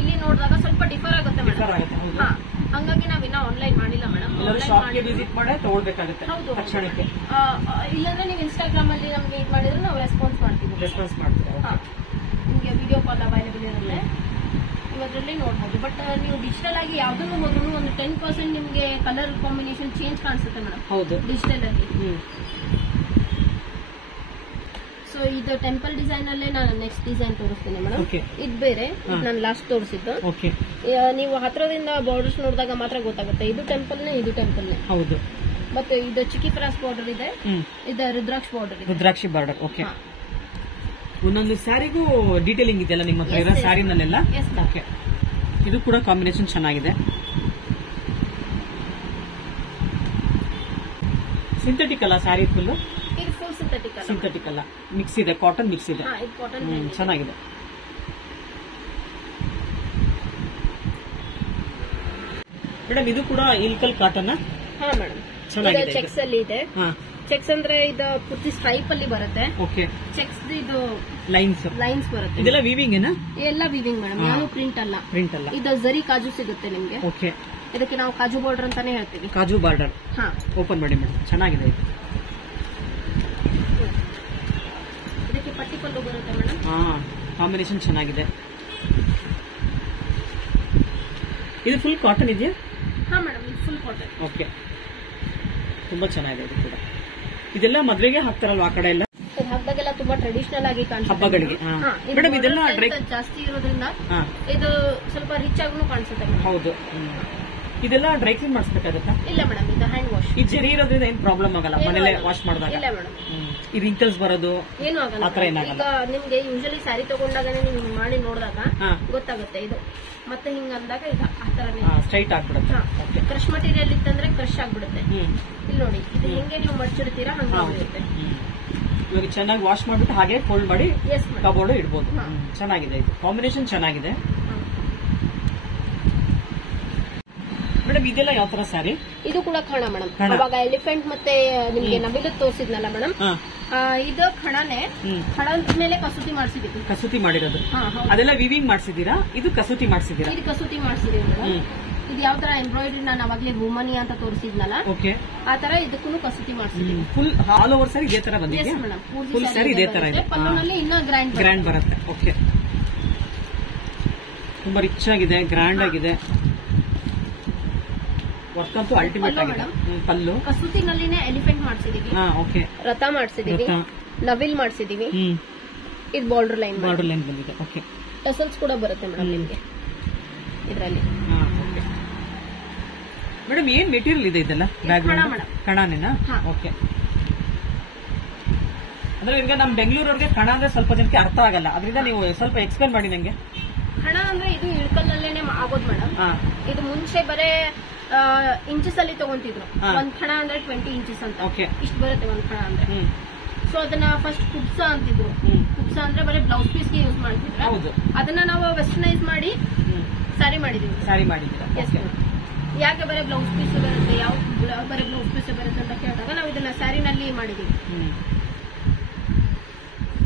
ಇಲ್ಲಿ ನೋಡಿದಾಗ ಸ್ವಲ್ಪ ಡಿಫರ್ ಆಗುತ್ತೆ ಮೇಡಮ್. ಹಂಗಾಗಿ ನಾವಿನ್ನ ಆನ್ಲೈನ್ ಮಾಡಿಲ್ಲ ಮೇಡಮ್. ವಿಸಿಟ್ ಮಾಡಿ ತಗೊಳ್ಬೇಕಾಗುತ್ತೆ ತಕ್ಷಣಕ್ಕೆ. ಇಲ್ಲಾಂದ್ರೆ ನೀವು ಇನ್ಸ್ಟಾಗ್ರಾಮ್ ಅಲ್ಲಿ ನಮ್ಗೆ ಇದು ಮಾಡಿದ್ರೆ ನಾವು ರೆಸ್ಪಾನ್ಸ್ ಮಾಡ್ತೀವಿ. ರೆಸ್ಪಾನ್ಸ್ ಮಾಡ್ತೀರಾ? ನಿಮಗೆ ವಿಡಿಯೋ ಕಾಲ್ ಅವೈಲೇಬಲ್ ಇರುತ್ತೆ, ಇವತ್ತರಲ್ಲಿ ನೋಡಬಹುದು. ಬಟ್ ನೀವು ಡಿಜಿಟಲ್ ಆಗಿ ಯಾವ್ದನ್ನು ಹೋದ್ರು ಒಂದು 10% ನಿಮ್ಗೆ ಕಲರ್ ಕಾಂಬಿನೇಷನ್ ಚೇಂಜ್ ಕಾಣಿಸುತ್ತೆ ಮೇಡಮ್. ಹೌದು, ಡಿಜಿಟಲ್ ಅಲ್ಲಿ. ಸೊ ಇದು ಟೆಂಪಲ್ ಡಿಸೈನ್ ಅಲ್ಲೇ ನಾನು ನೆಕ್ಸ್ಟ್ ಡಿಸೈನ್ ತೋರಿಸ್ತೇನೆ ಮೇಡಮ್. ಇದು ಬೇರೆ, ನಾನು ಲಾಸ್ಟ್ ತೋರಿಸಿದ್ದು. ನೀವು ಹತ್ರದಿಂದ ಬಾರ್ಡರ್ಸ್ ನೋಡಿದಾಗ ಮಾತ್ರ ಗೊತ್ತಾಗುತ್ತೆ ಇದು ಟೆಂಪಲ್ನೇ, ಇದು ಟೆಂಪಲ್ನೇ. ಹೌದು. ಮತ್ತೆ ಇದು ಚಿಕ್ಕಿ ಫ್ರಾಸ್ ಬಾರ್ಡರ್ ಇದೆ, ಇದು ರುದ್ರಾಕ್ಷ ಬಾರ್ಡರ್ ಇದೆ. ರುದ್ರಾಕ್ಷಿ ಬಾರ್ಡರ್. ಓಕೆ. ಒಂದೊಂದು ಸ್ಯಾರಿಗೂ ಡೀಟೇಲಿಂಗ್ ಇದೆಯಲ್ಲ ನಿಮ್ಮ ಹತ್ರ ಇರೋ ಸ್ಯಾರಿನಲ್ಲೆಲ್ಲ? ಓಕೆ. ಇದು ಕೂಡ ಕಾಂಬಿನೇಷನ್ ಚೆನ್ನಾಗಿದೆ. ಸಿಂಥೆಟಿಕ್ ಅಲ್ಲ ಸ್ಯಾರಿ ಫುಲ್? ಇದು ಫುಲ್ ಸಿಂಥೆಟಿಕ್ ಅಲ್ಲ. ಸಿಂಥೆಟಿಕ್ ಅಲ್ಲ, ಮಿಕ್ಸ್ ಇದೆ, ಕಾಟನ್ ಮಿಕ್ಸ್ ಇದೆ. ಚೆನ್ನಾಗಿದೆ. ಮೇಡಮ್ ಇದು ಕೂಡ ಇಲ್ಕಲ್ ಕಾಟನ್? ಹಾ ಮೇಡಮ್. ಚೆನ್ನಾಗಿದೆ. ಚೆಕ್ಸ್ ಅಲ್ಲಿ ಇದೆ. ಚೆಕ್ಸ್ ಅಂದ್ರೆ ಇದು ಪೂರ್ತಿ ಸ್ಟ್ರೈಪ್ ಅಲ್ಲಿ ಬರುತ್ತೆ. ಓಕೆ. ಚೆಕ್ಸ್ ಇದು ಲೈನ್ಸ್ ಬರುತ್ತೆ. ಇದೆಲ್ಲ ವೀವಿಂಗ್ ಏನಾ? ಎಲ್ಲ ವೀವಿಂಗ್ ಮೇಡಮ್, ಯಾವ ಪ್ರಿಂಟ್ ಅಲ್ಲ. ಪ್ರಿಂಟ್ ಅಲ್ಲ. ಇದು ಜರಿ ಕಾಜು ಸಿಗುತ್ತೆ ನಿಮ್ಗೆ. ಓಕೆ. ಇದಕ್ಕೆ ನಾವು ಕಾಜು ಬಾರ್ಡರ್ ಅಂತಾನೆ ಹೇಳ್ತೀವಿ. ಕಾಜು ಬಾರ್ಡರ್. ಹಾ, ಓಪನ್ ಮಾಡಿ ಮೇಡಮ್. ಚೆನ್ನಾಗಿದೆ ಇದು. ಇದಕ್ಕೆ ಪಟ್ಟಿ ಪಲ್ಲು ಬರುತ್ತೆ ಮೇಡಮ್. ಹಾ, ಕಾಂಬಿನೇಷನ್ ಚೆನ್ನಾಗಿದೆ. ಇದು ಫುಲ್ ಕಾಟನ್ ಇದೆಯಾ? ಹಾ ಮೇಡಮ್, ಇದು ಫುಲ್ ಕಾಟನ್. ಓಕೆ. ತುಂಬಾ ಚೆನ್ನಾಗಿದೆ ಇದು ಕೂಡ. ಇದೆಲ್ಲ ಮದ್ವೆಗೆ ಹಾಕ್ತಾರಲ್ವಾ ಆ ಕಡೆ ಎಲ್ಲ? ಹಾಕಿದಾಗೆಲ್ಲ ತುಂಬಾ ತುಂಬಾ ಟ್ರೆಡಿಷನಲ್ ಆಗಿ ಕಾಣಿಸುತ್ತೆ ಹಬ್ಬಗಳಿಗೆ. ಮೇಡಮ್ ಇದೆಲ್ಲ ಜಾಸ್ತಿ ಇರೋದ್ರಿಂದ ಇದು ಸ್ವಲ್ಪ ರಿಚ್ ಆಗೂ ಕಾಣಿಸುತ್ತೆ. ಹೌದು. ಇದೆಲ್ಲ ಡ್ರೈ ಕ್ಲೀನ್ ಮಾಡಿಸ್ಬೇಕಾಗತ್ತಾ? ಇಲ್ಲ ಮೇಡಮ್, ಇದು ಹ್ಯಾಂಡ್ ವಾಶ್. ಈ ಜರಿ ಇರೋದ್ರಿಂದ ಏನ್ ಪ್ರಾಬ್ಲಮ್ ಆಗಲ್ಲ ಮನೇಲೆ ವಾಶ್ ಮಾಡಿದಾಗ? ಇಲ್ಲ ಮೇಡಮ್, ಈ ರಿಂಕಲ್ಸ್ ಬರೋದು ಏನು ಆಗಲ್ಲ. ಈಗ ನಿಮ್ಗೆ ಯೂಶಲಿ ಸ್ಯಾರಿ ತಗೊಂಡಾಗ ನೀವು ಮಾಡಿ ನೋಡಿದಾಗ ಗೊತ್ತಾಗುತ್ತೆ ಇದು. ಮತ್ತೆ ಹಿಂಗ ಅಂದಾಗ ಇದು ಆ ತರನೇ ಸ್ಟ್ರೈಟ್ ಆಗ್ಬಿಡುತ್ತೆ. ಕ್ರಶ್ ಮಟೀರಿಯಲ್ ಇತ್ತಂದ್ರೆ ಕ್ರಶ್ ಆಗ್ಬಿಡುತ್ತೆ. ಇಲ್ಲಿ ನೋಡಿ, ಇದು ಹೆಂಗೆ ನೀವು ಮಡ್ಚಿಡ್ತೀರಾ ಹಂಗಾಗುತ್ತೆ. ಇವಾಗ ಚೆನ್ನಾಗಿ ವಾಶ್ ಮಾಡ್ಬಿಟ್ಟು ಹಾಗೆ ಫೋಲ್ಡ್ ಮಾಡಿ ಕಬೋರ್ಡ್ ಇಡ್ಬೋದು. ಚೆನ್ನಾಗಿದೆ, ಇದು ಕಾಂಬಿನೇಷನ್ ಚೆನ್ನಾಗಿದೆ. ಮೇಡಮ್ ಇದೆಲ್ಲ ಯಾವ ತರ ಸ್ಯಾರಿ? ಇದು ಕೂಡ ಖಣ ಮೇಡಮ್. ಅವಾಗ ಎಲಿಫೆಂಟ್ ಮತ್ತೆ ನಿಮ್ಗೆ ನವಿಲು ತೋರಿಸಿದ್ನಲ್ಲ ಮೇಡಮ್, ಇದು ಖಣನೇ. ಖಣದ ಮೇಲೆ ಕಸೂತಿ ಮಾಡಿಸಿದೀವಿ. ಕಸೂತಿ ಮಾಡಿರೋದು ಅದೆಲ್ಲ ವಿವಿಂಗ್ ಮಾಡಿಸಿದೀರಾ? ಇದು ಕಸೂತಿ ಮಾಡಿಸಿದೀರಾ? ಇದು ಕಸೂತಿ ಮಾಡಿಸಿದೀವಿ ಮೇಡಮ್. ಇದು ಯಾವ ತರ ಎಂಬ್ರಾಯ್ಡ್ರಿ ನಾನು ಅವಾಗ್ಲೇ ವುಮನಿ ಅಂತ ತೋರಿಸಿದ್ನಲ್ಲ, ಆ ತರ ಇದಕ್ಕೂ ಕಸೂತಿ ಮಾಡಿಸಿದೀವಿ. ಫುಲ್ ಆಲ್ ಓವರ್ ಸ್ಯಾರಿ ಇದೇ ತರ ಬಂದಿದೆ ಮೇಡಮ್. ಫುಲ್ ಸ್ಯಾರಿ ಇದೇ ತರ ಇದೆ. ಪಲ್ಲುನಲ್ಲಿ ಇನ್ನ ಗ್ರ್ಯಾಂಡ್ ಬರುತ್ತೆ. ಓಕೆ, ತುಂಬಾ ರಿಚ್ ಆಗಿದೆ, ಗ್ರ್ಯಾಂಡ್ ಆಗಿದೆ. ವರ್ಕ್ ಅಂತೂ ಅಲ್ಟಿಮೇಟ್ ಆಗಿದೆ. ಪಲ್ಲು ಕಸೂತಿನಲ್ಲಿನೇ ಎಲಿಫೆಂಟ್ ಮಾಡಿಸಿದೀವಿ, ರಥ ಮಾಡಿಸಿದೀವಿ, ನವಿಲ್ ಮಾಡಿಸಿದೀವಿ. ಇದು ಬಾರ್ಡರ್ ಲೈನ್ ಬಂದಿದೆ. ಓಕೆ, ಟಸಲ್ಸ್ ಕೂಡ ಬರುತ್ತೆ ಮೇಡಮ್ ನಿಮ್ಗೆ ಇದರಲ್ಲಿ. ಮೇಡಮ್ ಏನ್ ಮೆಟೀರಿಯಲ್ ಇದೆ ಇದೆಲ್ಲ? ಕಣಾನೇನಾ? ಓಕೆ. ಅಂದ್ರೆ ಈಗ ನಮ್ ಬೆಂಗಳೂರವ್ರಿಗೆ ಕಣ ಅಂದ್ರೆ ಸ್ವಲ್ಪ ಜನಕ್ಕೆ ಅರ್ಥ ಆಗಲ್ಲ, ಅದರಿಂದ ನೀವು ಸ್ವಲ್ಪ ಎಕ್ಸ್ಪ್ಲೇನ್ ಮಾಡಿ ನಂಗೆ. ಕಣ ಅಂದ್ರೆ ಇದು ಇಳ್ಕಲ್ನಲ್ಲೇನೆ ಆಗೋದು ಮೇಡಮ್. ಇದು ಮುಂಚೆ ಬರೇ ಇಂಚಸ್ ಅಲ್ಲಿ ತಗೊಂತಿದ್ರು. ಒಂದ್ ಖಣ ಅಂದ್ರೆ 20 ಇಂಚಸ್ ಅಂತ ಇಷ್ಟು ಬರುತ್ತೆ ಒಂದ್ ಖಣ ಅಂದ್ರೆ. ಸೊ ಅದನ್ನ ಫಸ್ಟ್ ಕುಬ್ಸ ಅಂತಿದ್ರು. ಕುಬ್ಸ ಅಂದ್ರೆ ಬರೀ ಬ್ಲೌಸ್ ಪೀಸ್ ಗೆ ಯೂಸ್ ಮಾಡ್ತಿದ್ರು. ಅದನ್ನ ನಾವು ವೆಸ್ಟರ್ನೈಸ್ ಮಾಡಿ ಸ್ಯಾರಿ ಮಾಡಿದೀವಿ. ಯಾಕೆ ಬರೀ ಬ್ಲೌಸ್ ಪೀಸ್ ಬರುತ್ತೆ, ಯಾವ ಬರೀ ಬ್ಲೌಸ್ ಪೀಸ್ ಬರುತ್ತೆ ಅಂತ ಕೇಳಿದಾಗ ನಾವು ಇದನ್ನ ಸ್ಯಾರಿನಲ್ಲಿ ಮಾಡಿದೀವಿ.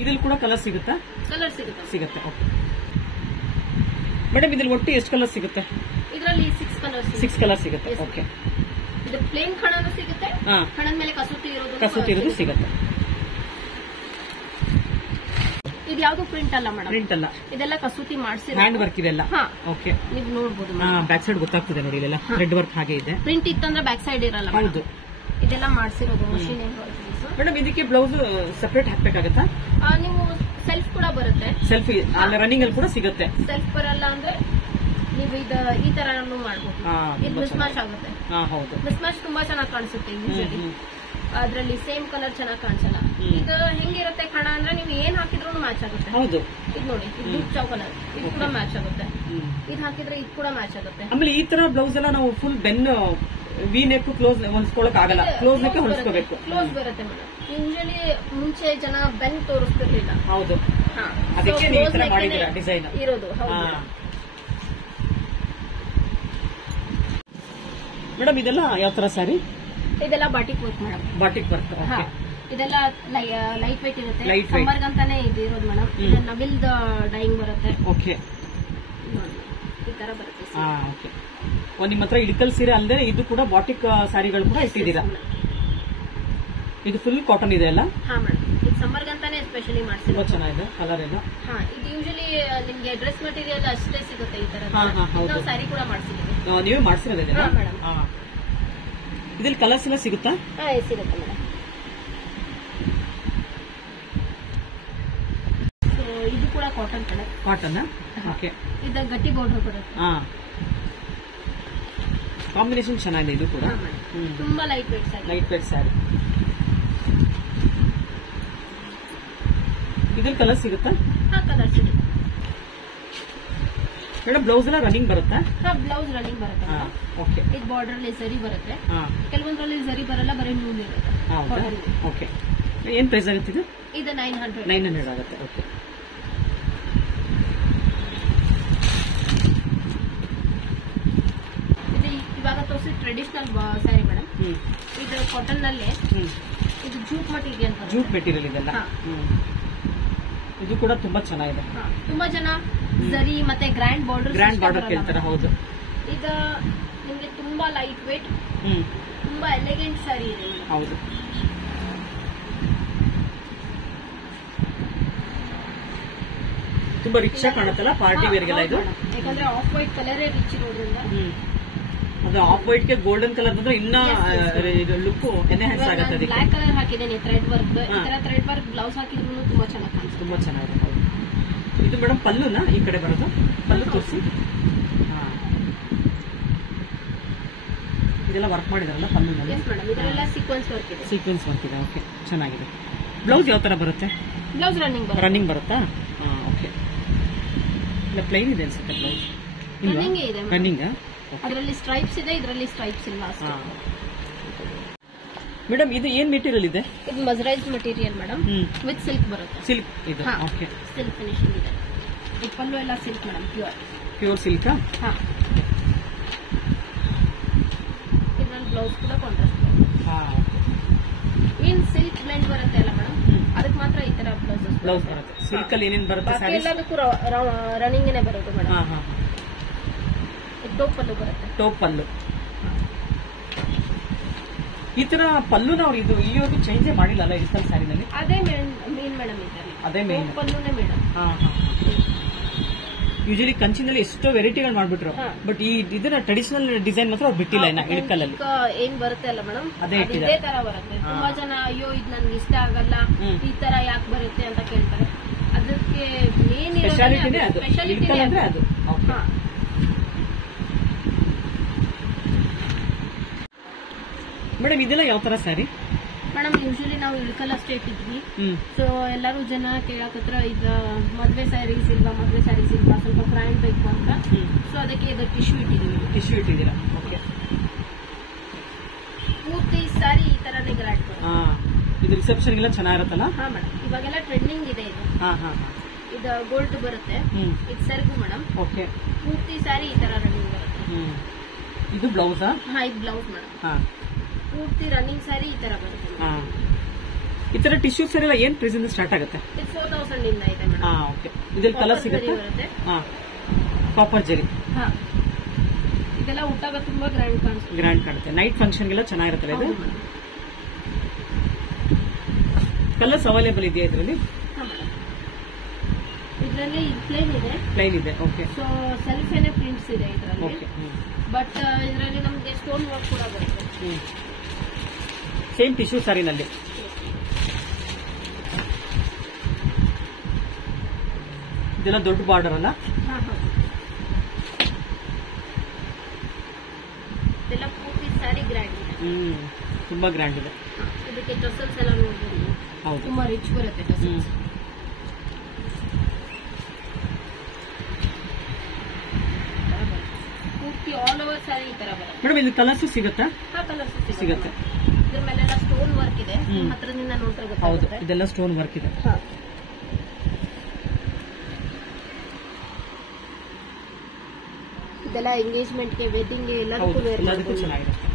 ಇದ್ರಲ್ಲಿ ಕೂಡ ಕಲರ್ ಸಿಗುತ್ತಾ? ಕಲರ್ ಸಿಗುತ್ತೆ. ಓಕೆ ಮೇಡಮ್, ಇದ್ರಲ್ಲಿ ಒಟ್ಟು ಎಷ್ಟು ಕಲರ್ ಸಿಗುತ್ತೆ? ಇದರಲ್ಲಿ 6 ಕಲರ್ ಸಿಗುತ್ತೆ. ಓಕೆ, ಇದು ಪ್ಲೇನ್ ಖಣನೂ ಸಿಗುತ್ತೆ, ಖಣದ ಮೇಲೆ ಕಸೂತಿ ಇರೋದು ಸಿಗುತ್ತೆ. ಇದು ಯಾವ್ದು ಪ್ರಿಂಟ್ ಅಲ್ಲ ಮೇಡಮ್. ಪ್ರಿಂಟ್ ಅಲ್ಲ, ಇದೆಲ್ಲ ಕಸೂತಿ ಮಾಡಿಸಿರೋ ಹ್ಯಾಂಡ್ ವರ್ಕ್ ಇದೆಲ್ಲ. ಓಕೆ, ನೀವು ನೋಡಬಹುದು. ಬ್ಯಾಕ್ ಸೈಡ್ ಗೊತ್ತಾಗ್ತಿದೆ ನೋಡಿ, ಇಲ್ಲೆಲ್ಲ ಥ್ರೆಡ್ ವರ್ಕ್ ಹಾಗೆ ಇದೆ. ಪ್ರಿಂಟ್ ಇತ್ತಂದ್ರೆ ಬ್ಯಾಕ್ ಸೈಡ್ ಇರಲ್ಲ. ಹೌದು, ಇದೆಲ್ಲ ಮಾಡಿಸಿರೋದು ಮಷೀನ್ ಎಂಬ್ರಾಯ್ಡರೀಸ್. ಮೇಡಮ್ ಇದಕ್ಕೆ ಬ್ಲೌಸ್ ಸೆಪರೇಟ್ ಹಾಕ್ಬೇಕಾಗತ್ತಾ? ನೀವು ಸೆಲ್ಫ್ ಕೂಡ ಬರುತ್ತೆ. ಸೆಲ್ಫ್ ರನ್ನಿಂಗ್ ಅಲ್ಲಿ ಕೂಡ ಸಿಗುತ್ತೆ. ಸೆಲ್ಫ್ ಬರಲ್ಲ ಅಂದ್ರೆ ನೀವು ಈ ತರ ಮಾಡಬಹುದು. ಇದು ಮಿಸ್ ಮ್ಯಾಚ್ ಆಗುತ್ತೆ. ಮಿಸ್ ಮ್ಯಾಚ್ ತುಂಬಾ ಚೆನ್ನಾಗಿ ಕಾಣಿಸುತ್ತೆ ಯೂಶಲಿ. ಅದ್ರಲ್ಲಿ ಸೇಮ್ ಕಲರ್ ಚೆನ್ನಾಗಿ ಕಾಣಿಸಲ್ಲ. ಇದು ಹೆಂಗಿರುತ್ತೆ ಖಣ ಅಂದ್ರೆ ನೀವು ಏನ್ ಹಾಕಿದ್ರು ಮ್ಯಾಚ್ ಆಗುತ್ತೆ. ಹೌದು, ಇದು ನೋಡಿ, ಇದು ಚಾವ್ ಕಲರ್, ಇದು ಕೂಡ ಮ್ಯಾಚ್ ಆಗುತ್ತೆ. ಇದು ಹಾಕಿದ್ರೆ ಇದು ಕೂಡ ಮ್ಯಾಚ್ ಆಗುತ್ತೆ. ಆಮೇಲೆ ಈ ತರ ಬ್ಲೌಸ್ ಎಲ್ಲ ನಾವು ಫುಲ್ ಬೆನ್ನು ವಿ ನೆಕ್ ಕ್ಲೋಸ್ ಹೊಲಿಸ್ಕೊಳಕ್ ಆಗಲ್ಲ, ಕ್ಲೋಸ್ ನೆಕ್ ಹೊಲಿಸ್ಕೋಬೇಕು. ಕ್ಲೋಸ್ ಬರುತ್ತೆ ಮೇಡಮ್. ಯೂಶಲಿ ಮುಂಚೆ ಜನ ಬೆನ್ ತೋರಿಸ್ತಿರ್ಲಿಲ್ಲ. ಹೌದು, ಅದಕ್ಕೆ ಡಿಸೈನ್ ಇರೋದು. ಮೇಡಮ್ ಇದೆಲ್ಲ ಯಾವ ತರ ಸ್ಯಾರಿ? ಇದೆಲ್ಲ batik work madam. Batik work. ಇದೆಲ್ಲ ಲೈಟ್ ವೇಟ್ ಇರುತ್ತೆ. ಸಮ್ಮರ್ ಅಂತಾನೆ ಇದು ಇರೋದು ಮೇಡಮ್. ಇದು ನವಿಲ್ದ ಡೈಯಿಂಗ್ ಬರುತ್ತೆ. ಓಕೆ, ಈ ತರ ಬರುತ್ತೆ. ಓಕೆ, ನಿಮ್ಮ ಹತ್ರ ಇಳಿಕಲ್ ಸೀರೆ ಅಲ್ಲದೆ ಇದು ಕೂಡ ಬಾಟಿಕ್ ಸ್ಯಾರಿಗಳು ಕೂಡ ಇಟ್ಟಿದ್ದೀರಾ? ಇದು ಫುಲ್ ಕಾಟನ್ ಇದೆ ಅಲ್ಲ? ಹಾ ಮೇಡಮ್, ಇದು ಸಮ್ಮರ್ ಅಂತಾನೆ ಸ್ಪೆಷಲಿ ಮಾಡ್ಸಿರೋದು. ತುಂಬಾ ಚೆನ್ನಾಗಿದೆ, ಕಲರ್ ಎಲ್ಲ. ಇದು ಯೂಶಲಿ ನಿಮ್ಗೆ ಡ್ರೆಸ್ ಮೆಟೀರಿಯಲ್ ಅಷ್ಟೇ ಸಿಗುತ್ತೆ ಈ ತರ. ನಾವು ಸ್ಯಾರಿ ಕೂಡ ಮಾಡ್ಸಿದ್ದೀವಿ. ನೀವೇ ಮಾಡ್ಸಿರೋದೇ ಮೇಡಮ್? ಇದ್ರಲ್ಲಿ ಕಲರ್ಸ್ ಎಲ್ಲ ಸಿಗುತ್ತಾ? ಸಿಗುತ್ತೆ ಮೇಡಮ್. ಇದು ಕೂಡ ಕಾಟನ್ ಕಲರ್. ಕಾಟನ್. ಓಕೆ, ಇದು ಗಟ್ಟಿ ಬಾರ್ಡರ್ ಬರುತ್ತೆ. ಕಾಂಬಿನೇಷನ್ ಚೆನ್ನಾಗಿದೆ. ಇದು ಕೂಡ ತುಂಬಾ ಲೈಟ್ ವೇಟ್ ಸ್ಯಾರಿ. ಇದ್ರಲ್ಲಿ ಕಲರ್ ಸಿಗುತ್ತಾ? ಕಲರ್ ಸಿಗುತ್ತೆ ಮೇಡಮ್. ಬ್ಲೌಸ್ ಎಲ್ಲ ರನ್ನಿಂಗ್ ಬರುತ್ತಾ? ಬ್ಲೌಸ್ ರನ್ನಿಂಗ್ ಬರುತ್ತೆ. ಓಕೆ, ಇದು ಬಾರ್ಡರ್ ಅಲ್ಲಿ ಜರಿ ಬರುತ್ತೆ. ಕೆಲವೊಂದ್ರಲ್ಲಿ ಜರಿ ಬರಲ್ಲ, ಬರೀ ನೂಲ್ ಇರುತ್ತೆ. ಓಕೆ, ಏನ್ ಪ್ರೈಸ್ ಆಗುತ್ತೆ ಇದು? ಇದು 900 ಆಗುತ್ತೆ. ಓಕೆ, ಇದು ಇವಾಗ ತೋರಿಸಿ ಟ್ರೆಡಿಷನಲ್ ಸ್ಯಾರಿ ಮೇಡಮ್. ಇದು ಕಾಟನ್ ನಲ್ಲೇ ಇದು ಜೂಟ್ ಮೆಟೀರಿಯಲ್ ಇದೆಲ್ಲ. ಇದು ಕೂಡ ತುಂಬಾ ಚೆನ್ನಾಗಿದೆ. ತುಂಬಾ ಜನ ಜರಿ ಮತ್ತೆ ಗ್ರ್ಯಾಂಡ್ ಬಾರ್ಡರ್ ಕೇಳ್ತಾರೆ. ಹೌದು, ಇದು ನಿಮ್ಗೆ ತುಂಬಾ ಲೈಟ್ ವೇಟ್, ತುಂಬಾ ಎಲಿಗೆಂಟ್ ಸ್ಯಾರಿ ಇದೆ. ಹೌದು, ತುಂಬಾ ರಿಚ್ ಆಗಿ ಕಾಣುತ್ತಲ್ಲ ಪಾರ್ಟಿ ವೇರ್ಗೆಲ್ಲ ಇದು. ಯಾಕಂದ್ರೆ ಆಫ್ ವೈಟ್ ಕಲರೇ ರಿಚ್ ಇರೋದ್ರಿಂದ ಅದು ಆಫ್ ವೈಟ್ ಗೆ ಗೋಲ್ಡನ್ ಕಲರ್ ಬಂದ್ರೆ ಇನ್ನ ಲುಕ್ ಎನ್ಹಾನ್ಸ್ ಆಗುತ್ತೆ. ಬ್ಲಾಕ್ ಕಲರ್ ಹಾಕಿದ್ದೇನೆ ಥ್ರೆಡ್ ವರ್ಕ್. ಈ ತರ ಥ್ರೆಡ್ ವರ್ಕ್ ಬ್ಲೌಸ್ ಹಾಕಿದ್ರು ತುಂಬಾ ಚೆನ್ನಾಗಿ ಕಾಣಿಸುತ್ತೆ. ತುಂಬಾ ಚೆನ್ನಾಗಿದೆ. ಇದು ಮೇಡಮ್ ಪಲ್ಲುನ ಈ ಕಡೆ ಬರೋದು, ಪಲ್ಲು ತೋರಿಸಿ. ಇದೆಲ್ಲ ವರ್ಕ್ ಮಾಡಿದಾರಲ್ಲ ಪಲ್ಲುನಲ್ಲಿ? ಇದೆಲ್ಲ ಸೀಕ್ವೆನ್ಸ್ ವರ್ಕ್ ಇದೆ. ಸೀಕ್ವೆನ್ಸ್ ವರ್ಕ್ ಇದೆ. ಓಕೆ, ಚೆನ್ನಾಗಿದೆ. ಬ್ಲೌಸ್ ಯಾವ ತರ ಬರುತ್ತೆ? ಬ್ಲೌಸ್ ರನ್ನಿಂಗ್ ಬರುತ್ತಾ? ಓಕೆ. ಇಲ್ಲ ಪ್ಲೈನ್ ಇದೆ ಅನ್ಸುತ್ತೆ ಬ್ಲೌಸ್. ರನ್ನಿಂಗ್ ಇದೆ. ರನ್ನಿಂಗ್ ಅದರಲ್ಲಿ ಸ್ಟ್ರೈಪ್ಸ್ ಇದೆ, ಇದರಲ್ಲಿ ಸ್ಟ್ರೈಪ್ಸ್ ಇಲ್ಲ. ಮೇಡಮ್ ಇದು ಏನ್ ಮೆಟೀರಿಯಲ್ ಇದೆ? ಇದು ಮಜರೈಸ್ ಮೆಟೀರಿಯಲ್ ಮೇಡಮ್, ವಿತ್ ಸಿಲ್ಕ್ ಬರುತ್ತೆ. ಸಿಲ್ಕ್ ಇದು. ಓಕೆ, ಸಿಲ್ಕ್ ಫಿನಿಶಿಂಗ್ ಇದೆ. ಈ ಪಲ್ಲು ಎಲ್ಲ ಸಿಲ್ಕ್ ಮೇಡಮ್, ಪ್ಯೂರ್ ಸಿಲ್ಕ್. ಇದ್ರಲ್ಲಿ ಬ್ಲೌಸ್ ಕೂಡ ಕಾಂಟ್ರಾಸ್ಟ್. ಏನ್ ಸಿಲ್ಕ್ ಬ್ಲೆಂಡ್ ಬರುತ್ತೆ ಅಲ್ಲ ಮೇಡಮ್, ಅದಕ್ಕೆ ಮಾತ್ರ ಈ ತರ ಬ್ಲೌಸ್ ಬರುತ್ತೆ. ಸಿಲ್ಕ್ ಅಲ್ಲಿ ಏನೇನು ಬರುತ್ತೆ? ಎಲ್ಲದಕ್ಕೂ ರನ್ನಿಂಗ್ ಬರುತ್ತೆ ಮೇಡಮ್. ಟೋಪ್ ಪಲ್ಲು ಬರುತ್ತೆ. ಟೋಪ್ ಪಲ್ಲು ಈ ತರ ಪಲ್ಲುನ ಅವ್ರು ಇದು ಇಲ್ಲಿವರೆಗೂ ಚೇಂಜೇ ಮಾಡಿಲ್ಲ ಅಲ್ಲ ಇಸ್ಕಲ್ ಸ್ಯಾರಿನಲ್ಲಿ? ಅದೇ ಮೇನ್ ಮೇಡಮ್ ಇದೆ. ಅದೇ ಮೇನ್ ಪಲ್ಲುನೇ ಮೇಡಮ್. ಯೂಶಲಿ ಕಂಚಿನಲ್ಲಿ ಎಷ್ಟೋ ವೆರೈಟಿಗಳು ಮಾಡ್ಬಿಟ್ರು, ಬಟ್ ಈ ಇದನ್ನ ಟ್ರೆಡಿಷನಲ್ ಡಿಸೈನ್ ಮಾತ್ರ ಅವ್ರು ಬಿಟ್ಟಿಲ್ಲ ಇನ್ನ ಇಳಕಲ್ಲಲ್ಲಿ. ಏನ್ ಬರುತ್ತೆ ಅಲ್ಲ ಮೇಡಮ್, ಅದೇ ಇದೇ ತರ ಬರುತ್ತೆ. ತುಂಬಾ ಜನ ಅಯ್ಯೋ ಇದು ನನ್ಗೆ ಇಷ್ಟ ಆಗಲ್ಲ, ಈ ತರ ಯಾಕೆ ಬರುತ್ತೆ ಅಂತ ಕೇಳ್ತಾರೆ. ಅದಕ್ಕೆ ಮೇನ್ ಸ್ಪೆಷಾಲಿಟಿನೇ ಅದು, ಇಳಕಲ್ ಅಂದ್ರೆ ಅದು. ಮೇಡಮ್ ಇದೆಲ್ಲ ಯಾವ ತರ ಸ್ಯಾರಿ? ಮೇಡಮ್ ಯೂಶಲಿ ನಾವು ಇಳಕಲ್ ಅಷ್ಟೇ ಇಟ್ಟಿದ್ವಿ. ಸೊ ಎಲ್ಲರೂ ಜನ ಕೇಳಕತ್ರ ಇದು ಮದ್ವೆ ಸ್ಯಾರೀಸ್ ಇಲ್ವಾ, ಸ್ವಲ್ಪ ಗ್ರ್ಯಾಂಡ್ ಬೇಕು ಅಂತ. ಸೊ ಅದಕ್ಕೆ ಇದು ಟಿಶ್ಯೂ ಇಟ್ಟಿದ್ದೀರಾ? ಓಕೆ. ಪೂರ್ತಿ ಸ್ಯಾರಿ ಈ ತರನೇ ಗ್ರ್ಯಾಂಡ್ ಬರುತ್ತೆ. ಇದು ರಿಸೆಪ್ಷನ್ ಎಲ್ಲ ಚೆನ್ನಾಗಿರುತ್ತಲ್ಲ? ಹಾ ಮೇಡಮ್, ಇವಾಗೆಲ್ಲ ಟ್ರೆಂಡಿಂಗ್ ಇದೆ ಇದು. ಇದು ಗೋಲ್ಡ್ ಬರುತ್ತೆ, ಇದು ಸೆರಗು ಮೇಡಮ್. ಓಕೆ. ಪೂರ್ತಿ ಸ್ಯಾರಿ ಈ ತರ ರನ್ನಿಂಗ್ ಬರುತ್ತೆ. ಇದು ಬ್ಲೌಸಾ? ಇದು ಬ್ಲೌಸ್ ಮೇಡಮ್. ಪೂರ್ತಿ ರನ್ನಿಂಗ್ ಸ್ಯಾರಿ ಈ ತರ ಬರುತ್ತೆ. ಈ ತರ ಟಿಶ್ಯೂ ಸ್ಯಾರಿ ಎಲ್ಲ ಏನ್ ಪ್ರೈಸ್ ಇಂದ ಸ್ಟಾರ್ಟ್ ಆಗುತ್ತೆ? ಇದು 4000 ಇಂದ ಇದೆ ಮೇಡಮ್. ಓಕೆ. ಇದ್ರಲ್ಲಿ ಕಲರ್ ಸಿಗುತ್ತೆ? ಕಾಪರ್ ಜರಿ. ಇದೆಲ್ಲ ಉಟ್ಟಾಗ ತುಂಬಾ ಗ್ರ್ಯಾಂಡ್ ಕಾಣುತ್ತೆ. ನೈಟ್ ಫಂಕ್ಷನ್ ಗೆಲ್ಲ ಚೆನ್ನಾಗಿರುತ್ತೆ ಇದು. ಕಲರ್ಸ್ ಅವೈಲೇಬಲ್ ಇದೆಯಾ ಇದರಲ್ಲಿ? ಇದರಲ್ಲಿ ಪ್ಲೇನ್ ಇದೆ. ಓಕೆ. ಸೊ ಸೆಲ್ಫ್ ಏನೇ ಪ್ರಿಂಟ್ಸ್ ಇದೆ ಇದರಲ್ಲಿ. ಬಟ್ ಇದರಲ್ಲಿ ನಮಗೆ ಸ್ಟೋನ್ ವರ್ಕ್ ಕೂಡ ಬರುತ್ತೆ. ಸೇಮ್ ಟಿಶ್ಯೂ ಸ್ಯಾರಿನಲ್ಲಿ. ಇದೆಲ್ಲ ದೊಡ್ಡ ಬಾರ್ಡರ್ ಅಲ್ಲ? ಇದೆಲ್ಲ ಪೂರ್ತಿ ಸ್ಯಾರಿ ಗ್ರ್ಯಾಂಡ್ ಇದೆ. ತುಂಬಾ ಗ್ರ್ಯಾಂಡ್ ಇದೆ. ಇದಕ್ಕೆ ಟಸಲ್ಸ್ ಎಲ್ಲ ನೋಡ್ಬೋದು. ಹೌದು, ತುಂಬಾ ರಿಚ್ ಬರುತ್ತೆ ಟಸಲ್ಸ್. ಪೂರ್ತಿ ಆಲ್ ಓವರ್ ಸ್ಯಾರಿ ಈ ತರ ಬರುತ್ತೆ. ಮೇಡಮ್ ಇದು ಕಲರ್ಸ್ ಸಿಗುತ್ತಾ? ಕಲರ್ಸ್ ಸಿಗುತ್ತೆ. ಇದ್ರ ಮೇಲೆಲ್ಲ ಸ್ಟೋನ್ ವರ್ಕ್ ಇದೆ, ಹತ್ರದಿಂದ ನೋಡ್ತಾರೆ ಗೊತ್ತಾಗುತ್ತೆ. ಹೌದು, ಇದೆಲ್ಲ ಸ್ಟೋನ್ ವರ್ಕ್ ಇದೆ. ಇದೆಲ್ಲ ಎಂಗೇಜ್ಮೆಂಟ್ಗೆ, ವೆಡ್ಡಿಂಗ್ಗೆ ಎಲ್ಲದಕ್ಕೂ ಚೆನ್ನಾಗಿರುತ್ತೆ.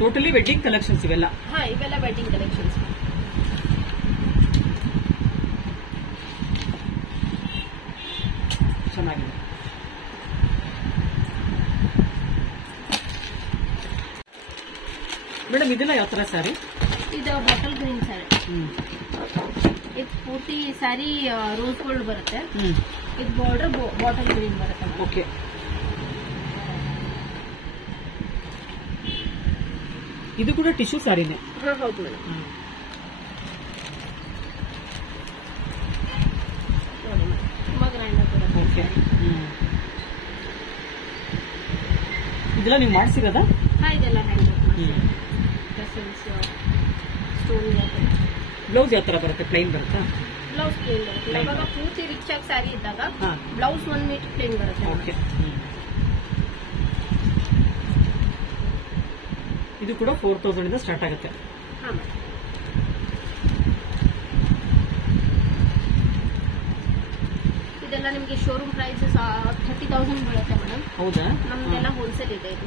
ಟೋಟಲಿ ವೆಡ್ಡಿಂಗ್ ಕಲೆಕ್ಷನ್ಸ್ ಇವೆಲ್ಲ? ಇವೆಲ್ಲ ವೆಡ್ಡಿಂಗ್ ಕಲೆಕ್ಷನ್ಸ್. ಚೆನ್ನಾಗಿದೆ. ಮೇಡಮ್ ಇದೆಲ್ಲ ಯಾವ ತರ ಸ್ಯಾರಿ? ಇದು ಬಾಟಲ್ ಗ್ರೀನ್ ಸ್ಯಾರಿ. ಇದು ಪೂರ್ತಿ ಸ್ಯಾರಿ ರೋಸ್ ಗೋಲ್ಡ್ ಬರುತ್ತೆ. ಇದು ಬಾರ್ಡರ್ ಬಾಟಲ್ ಗ್ರೀನ್ ಬರುತ್ತೆ. ಓಕೆ. ಇದು ಕೂಡ ಟಿಶ್ಯೂ ಸ್ಯಾರಿನೇ? ಹೌದು ಮೇಡಮ್. ತುಂಬಾ ಗ್ರ್ಯಾಂಡ್ ಆಗುತ್ತೆ. ಓಕೆ. ಇದೆಲ್ಲ ನೀವು ಮಾಡಿಸಿರೋದಾ? ಇದೆಲ್ಲ ಹ್ಯಾಂಡ್ ಸ್ಟೋನ್. ಬ್ಲೌಸ್ ಯಾವ ತರ ಬರುತ್ತೆ? ಪ್ಲೈನ್ ಬರುತ್ತಾ? ಬ್ಲೌಸ್ ಪ್ಲೇನ್ ಬರುತ್ತೆ. ಇವಾಗ ಪೂರ್ತಿ ರಿಚ್ ಆಗಿ ಸ್ಯಾರಿ ಇದ್ದಾಗ ಬ್ಲೌಸ್ 1 ಮೀಟರ್ ಪ್ಲೇನ್ ಬರುತ್ತೆ. ಓಕೆ. ಇದು ಕೂಡ 4000 ಇಂದ ಸ್ಟಾರ್ಟ್ ಆಗುತ್ತೆ. ಇದೆಲ್ಲ ನಿಮಗೆ ಶೋರೂಮ್ ಪ್ರೈಸಸ್ 30,000 ಬೀಳುತ್ತೆ ಮೇಡಮ್. ಹೌದಾ? ನಮ್ದೆಲ್ಲ ಹೋಲ್ಸೇಲ್ ಇದೆ ಇದು.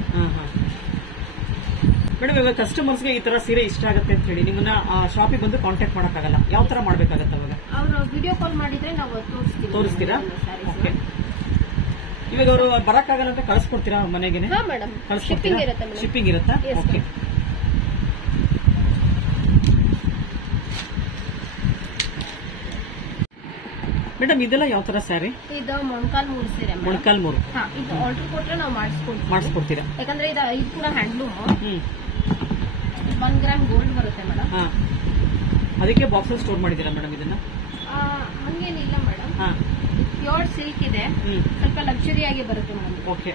ಮೇಡಮ್ ಇವಾಗ ಕಸ್ಟಮರ್ಸ್ಗೆ ಈ ತರ ಸೀರೆ ಇಷ್ಟ ಆಗುತ್ತೆ ಅಂತ ಹೇಳಿ ನಿಮ್ಮನ್ನ ಶಾಪಿಗೆ ಬಂದು ಕಾಂಟ್ಯಾಕ್ಟ್ ಮಾಡಕ್ಕಾಗಲ್ಲ, ಯಾವ ತರ ಮಾಡ್ಬೇಕಾಗತ್ತೆ ಅವಾಗ? ಅವರು ವಿಡಿಯೋ ಕಾಲ್ ಮಾಡಿದ್ರೆ ನಾವು ತೋರಿಸ್ತೀರಾ? ಓಕೆ. ಇವಾಗ ಅವರು ಬರಕ್ಕಾಗಲ್ಲ ಅಂತ ಕಳಿಸ್ಕೊಡ್ತೀರಾ ಮನೆಗೆ? ಶಿಪ್ಪಿಂಗ್ ಇರುತ್ತಾ? ಓಕೆ. ಮೇಡಮ್ ಇದೆಲ್ಲ ಯಾವ ತರ ಸ್ಯಾರಿ? ಇದು ಮೊಣಕಾಲ್ 3 ಸೀರೆ madam. ಮೊಣಕಾಲ್ 3. ಹಾ, ಇದು ಆರ್ಡರ್ ಕೊಟ್ರೆ ನಾವು ಮಾಡಿಸ್ಕೊಡ್ತೀರಾ? ಯಾಕಂದ್ರೆ ಇದು ಕೂಡ ಹ್ಯಾಂಡ್ಲೂಮ್. 1 ಗ್ರಾಮ್ ಗೋಲ್ಡ್ ಬರುತ್ತೆ ಮೇಡಮ್. ಅದಕ್ಕೆ ಬಾಕ್ಸ್ ಸ್ಟೋರ್ ಮಾಡಿದೀರಾ ಮೇಡಮ್ ಇದನ್ನ? ಹಂಗೇನಿಲ್ಲ ಮೇಡಮ್, ಪ್ಯೂರ್ ಸಿಲ್ಕ್ ಇದೆ, ಸ್ವಲ್ಪ ಲಕ್ಸುರಿ ಆಗಿ ಬರುತ್ತೆ ಮೇಡಮ್. ಓಕೆ.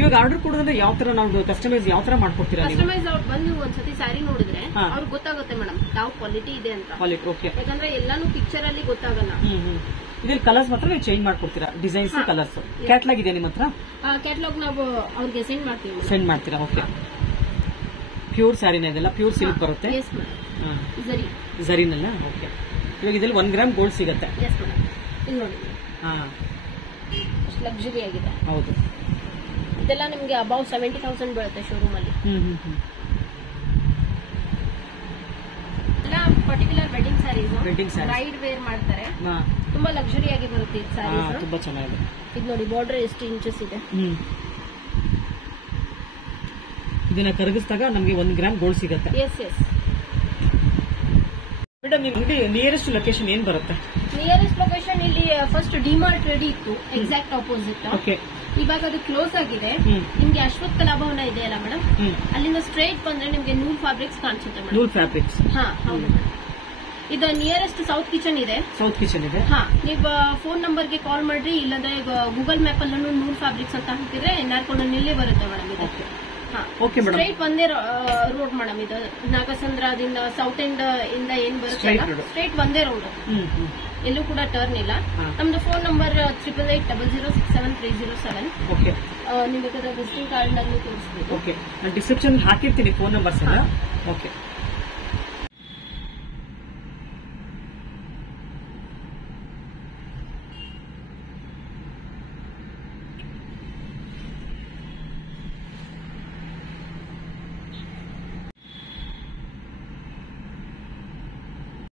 ಇವಾಗ ಆರ್ಡರ್ ಕೊಡೋದ್ರೆ ಯಾವ ತರ ನಾವು ಕಸ್ಟಮೈಸ್ ಯಾವ ತರ ಮಾಡ್ಕೊಡ್ತೀರಾ? ಕಸ್ಟಮೈಸ್ ಅವ್ರು ಬಂದು ಒಂದ್ಸತಿ ಸ್ಯಾರಿ ನೋಡಿದ್ರೆ ಅವ್ರಿಗೆ ಗೊತ್ತಾಗುತ್ತೆ ಮೇಡಮ್ ಯಾವ ಕ್ವಾಲಿಟಿ ಇದೆ ಅಂತ. Quality, okay. ಯಾಕಂದ್ರೆ ಎಲ್ಲಾನು ಪಿಕ್ಚರ್ ಅಲ್ಲಿ ಗೊತ್ತಾಗಲ್ಲ. ಇದ್ರಲ್ಲಿ ಕಲರ್ಸ್ ಮಾತ್ರ ನೀವು ಚೇಂಜ್ ಮಾಡ್ಕೊಡ್ತೀರಾ? Designs, colours. ಕ್ಯಾಟ್ಲಾಗ್ ಇದೆ ನಿಮ್ಮ ಹತ್ರ? ಕ್ಯಾಟ್ಲಾಗ್ ನಾವು ಅವ್ರಿಗೆ ಸೆಂಡ್ ಮಾಡ್ತೀವಿ. ಸೆಂಡ್ ಮಾಡ್ತೀರಾ? ಓಕೆ. ಪ್ಯೂರ್ ಸ್ಯಾರಿನ ಇದೆಲ್ಲ? ಪ್ಯೂರ್ ಸಿಲ್ಕ್ ಬರುತ್ತೆ? ಝರಿನಲ್ಲ? ಓಕೆ. ಇವಾಗ ಇದರಲ್ಲಿ 1 ಗ್ರಾಮ್ ಗೋಲ್ಡ್ ಸಿಗುತ್ತೆ? ಇದು ನೋಡಿ, ಲಕ್ಸುರಿ ಆಗಿದೆ. ಹೌದು. ಇದೆಲ್ಲ ನಿಮ್ಗೆ ಅಬೌವ್ 70,000 ಬೀಳುತ್ತೆ ಶೋರೂಮ್ ಅಲ್ಲಿ. ಎಲ್ಲ particular wedding sarees, bride wear ಮಾಡ್ತಾರೆ, ತುಂಬಾ ಲಕ್ಸುರಿ ಆಗಿ ಬರುತ್ತೆ ಈ ಸ್ಯಾರೀಸ್. ತುಂಬಾ ಚೆನ್ನಾಗಿದೆ. ಇದು ನೋಡಿ, ಬಾರ್ಡರ್ ಎಷ್ಟು ಇಂಚಸ್ ಇದೆ. ಇದನ್ನ ಕರಗಿಸಿದಾಗ ನಮಗೆ 1 ಗ್ರಾಮ್ ಗೋಲ್ಡ್ ಸಿಗುತ್ತೆ. ಎಸ್. ಮೇಡಮ್, ನಿಮ್ಗೆ ನಿಯರೆಸ್ಟ್ ಲೊಕೇಶನ್ ಏನ್ ಬರುತ್ತೆ? ನಿಯರೆಸ್ಟ್ ಲೊಕೇಶನ್ ಇಲ್ಲಿ ಫಸ್ಟ್ ಡಿಮಾರ್ಟ್ ರೆಡಿ ಇತ್ತು, ಎಕ್ಸಾಕ್ಟ್ ಆಪೋಸಿಟ್. ಓಕೆ. ಇವಾಗ ಅದು ಕ್ಲೋಸ್ ಆಗಿದೆ. ನಿಮ್ಗೆ ಅಶ್ವತ್ಥ ಕಲಾಭವನ ಇದೆಯಲ್ಲ ಮೇಡಮ್, ಅಲ್ಲಿಂದ ಸ್ಟ್ರೈಟ್ ಬಂದ್ರೆ ನಿಮ್ಗೆ ನೂಲ್ ಫ್ಯಾಬ್ರಿಕ್ಸ್ ಕಾಣಿಸುತ್ತೆ ಮೇಡಮ್. ನೂಲ್ ಫ್ಯಾಬ್ರಿಕ್ಸ್? ಹಾ, ಹೌದು ಮೇಡಮ್. ಇದು ನಿಯರೆಸ್ಟ್ ಸೌತ್ ಕಿಚನ್ ಇದೆ. ಸೌತ್ ಕಿಚನ್ ಇದೆ. ಹಾ, ನೀವು ಫೋನ್ ನಂಬರ್ಗೆ ಕಾಲ್ ಮಾಡ್ರಿ, ಇಲ್ಲಂದ್ರೆ ಗೂಗಲ್ ಮ್ಯಾಪ್ ಅಲ್ಲೂ ನೂಲ್ ಫ್ಯಾಬ್ರಿಕ್ಸ್ ಅಂತ ಹಾಕಿದ್ರೆ NR ಬರುತ್ತೆ ಮೇಡಮ್. ಇದು ಸ್ಟ್ರೈಟ್ ಒಂದೇ ರೋಡ್ ಮೇಡಮ್. ಇದು ನಾಗಸಂದ್ರದಿಂದ ಸೌತ್ ಎಂಡ್ ಇಂದ ಏನ್ ಬರುತ್ತೆ ಸ್ಟ್ರೈಟ್ ಒಂದೇ ರೋಡ್, ಎಲ್ಲೂ ಕೂಡ ಟರ್ನ್ ಇಲ್ಲ. ನಮ್ದು ಫೋನ್ ನಂಬರ್ 8880067307. ನೀವು ಬೇಕಾದ್ರೆ ವಿಸಿಟಿಂಗ್ ಕಾರ್ಡ್ ನಲ್ಲಿ ತೋರಿಸಬೇಕು. ಓಕೆ, ನಾನು ಡಿಸ್ಕ್ರಿಪ್ಷನ್ ಹಾಕಿರ್ತೀನಿ ಫೋನ್ ನಂಬರ್ಸ್ ಎಲ್ಲ. ಓಕೆ.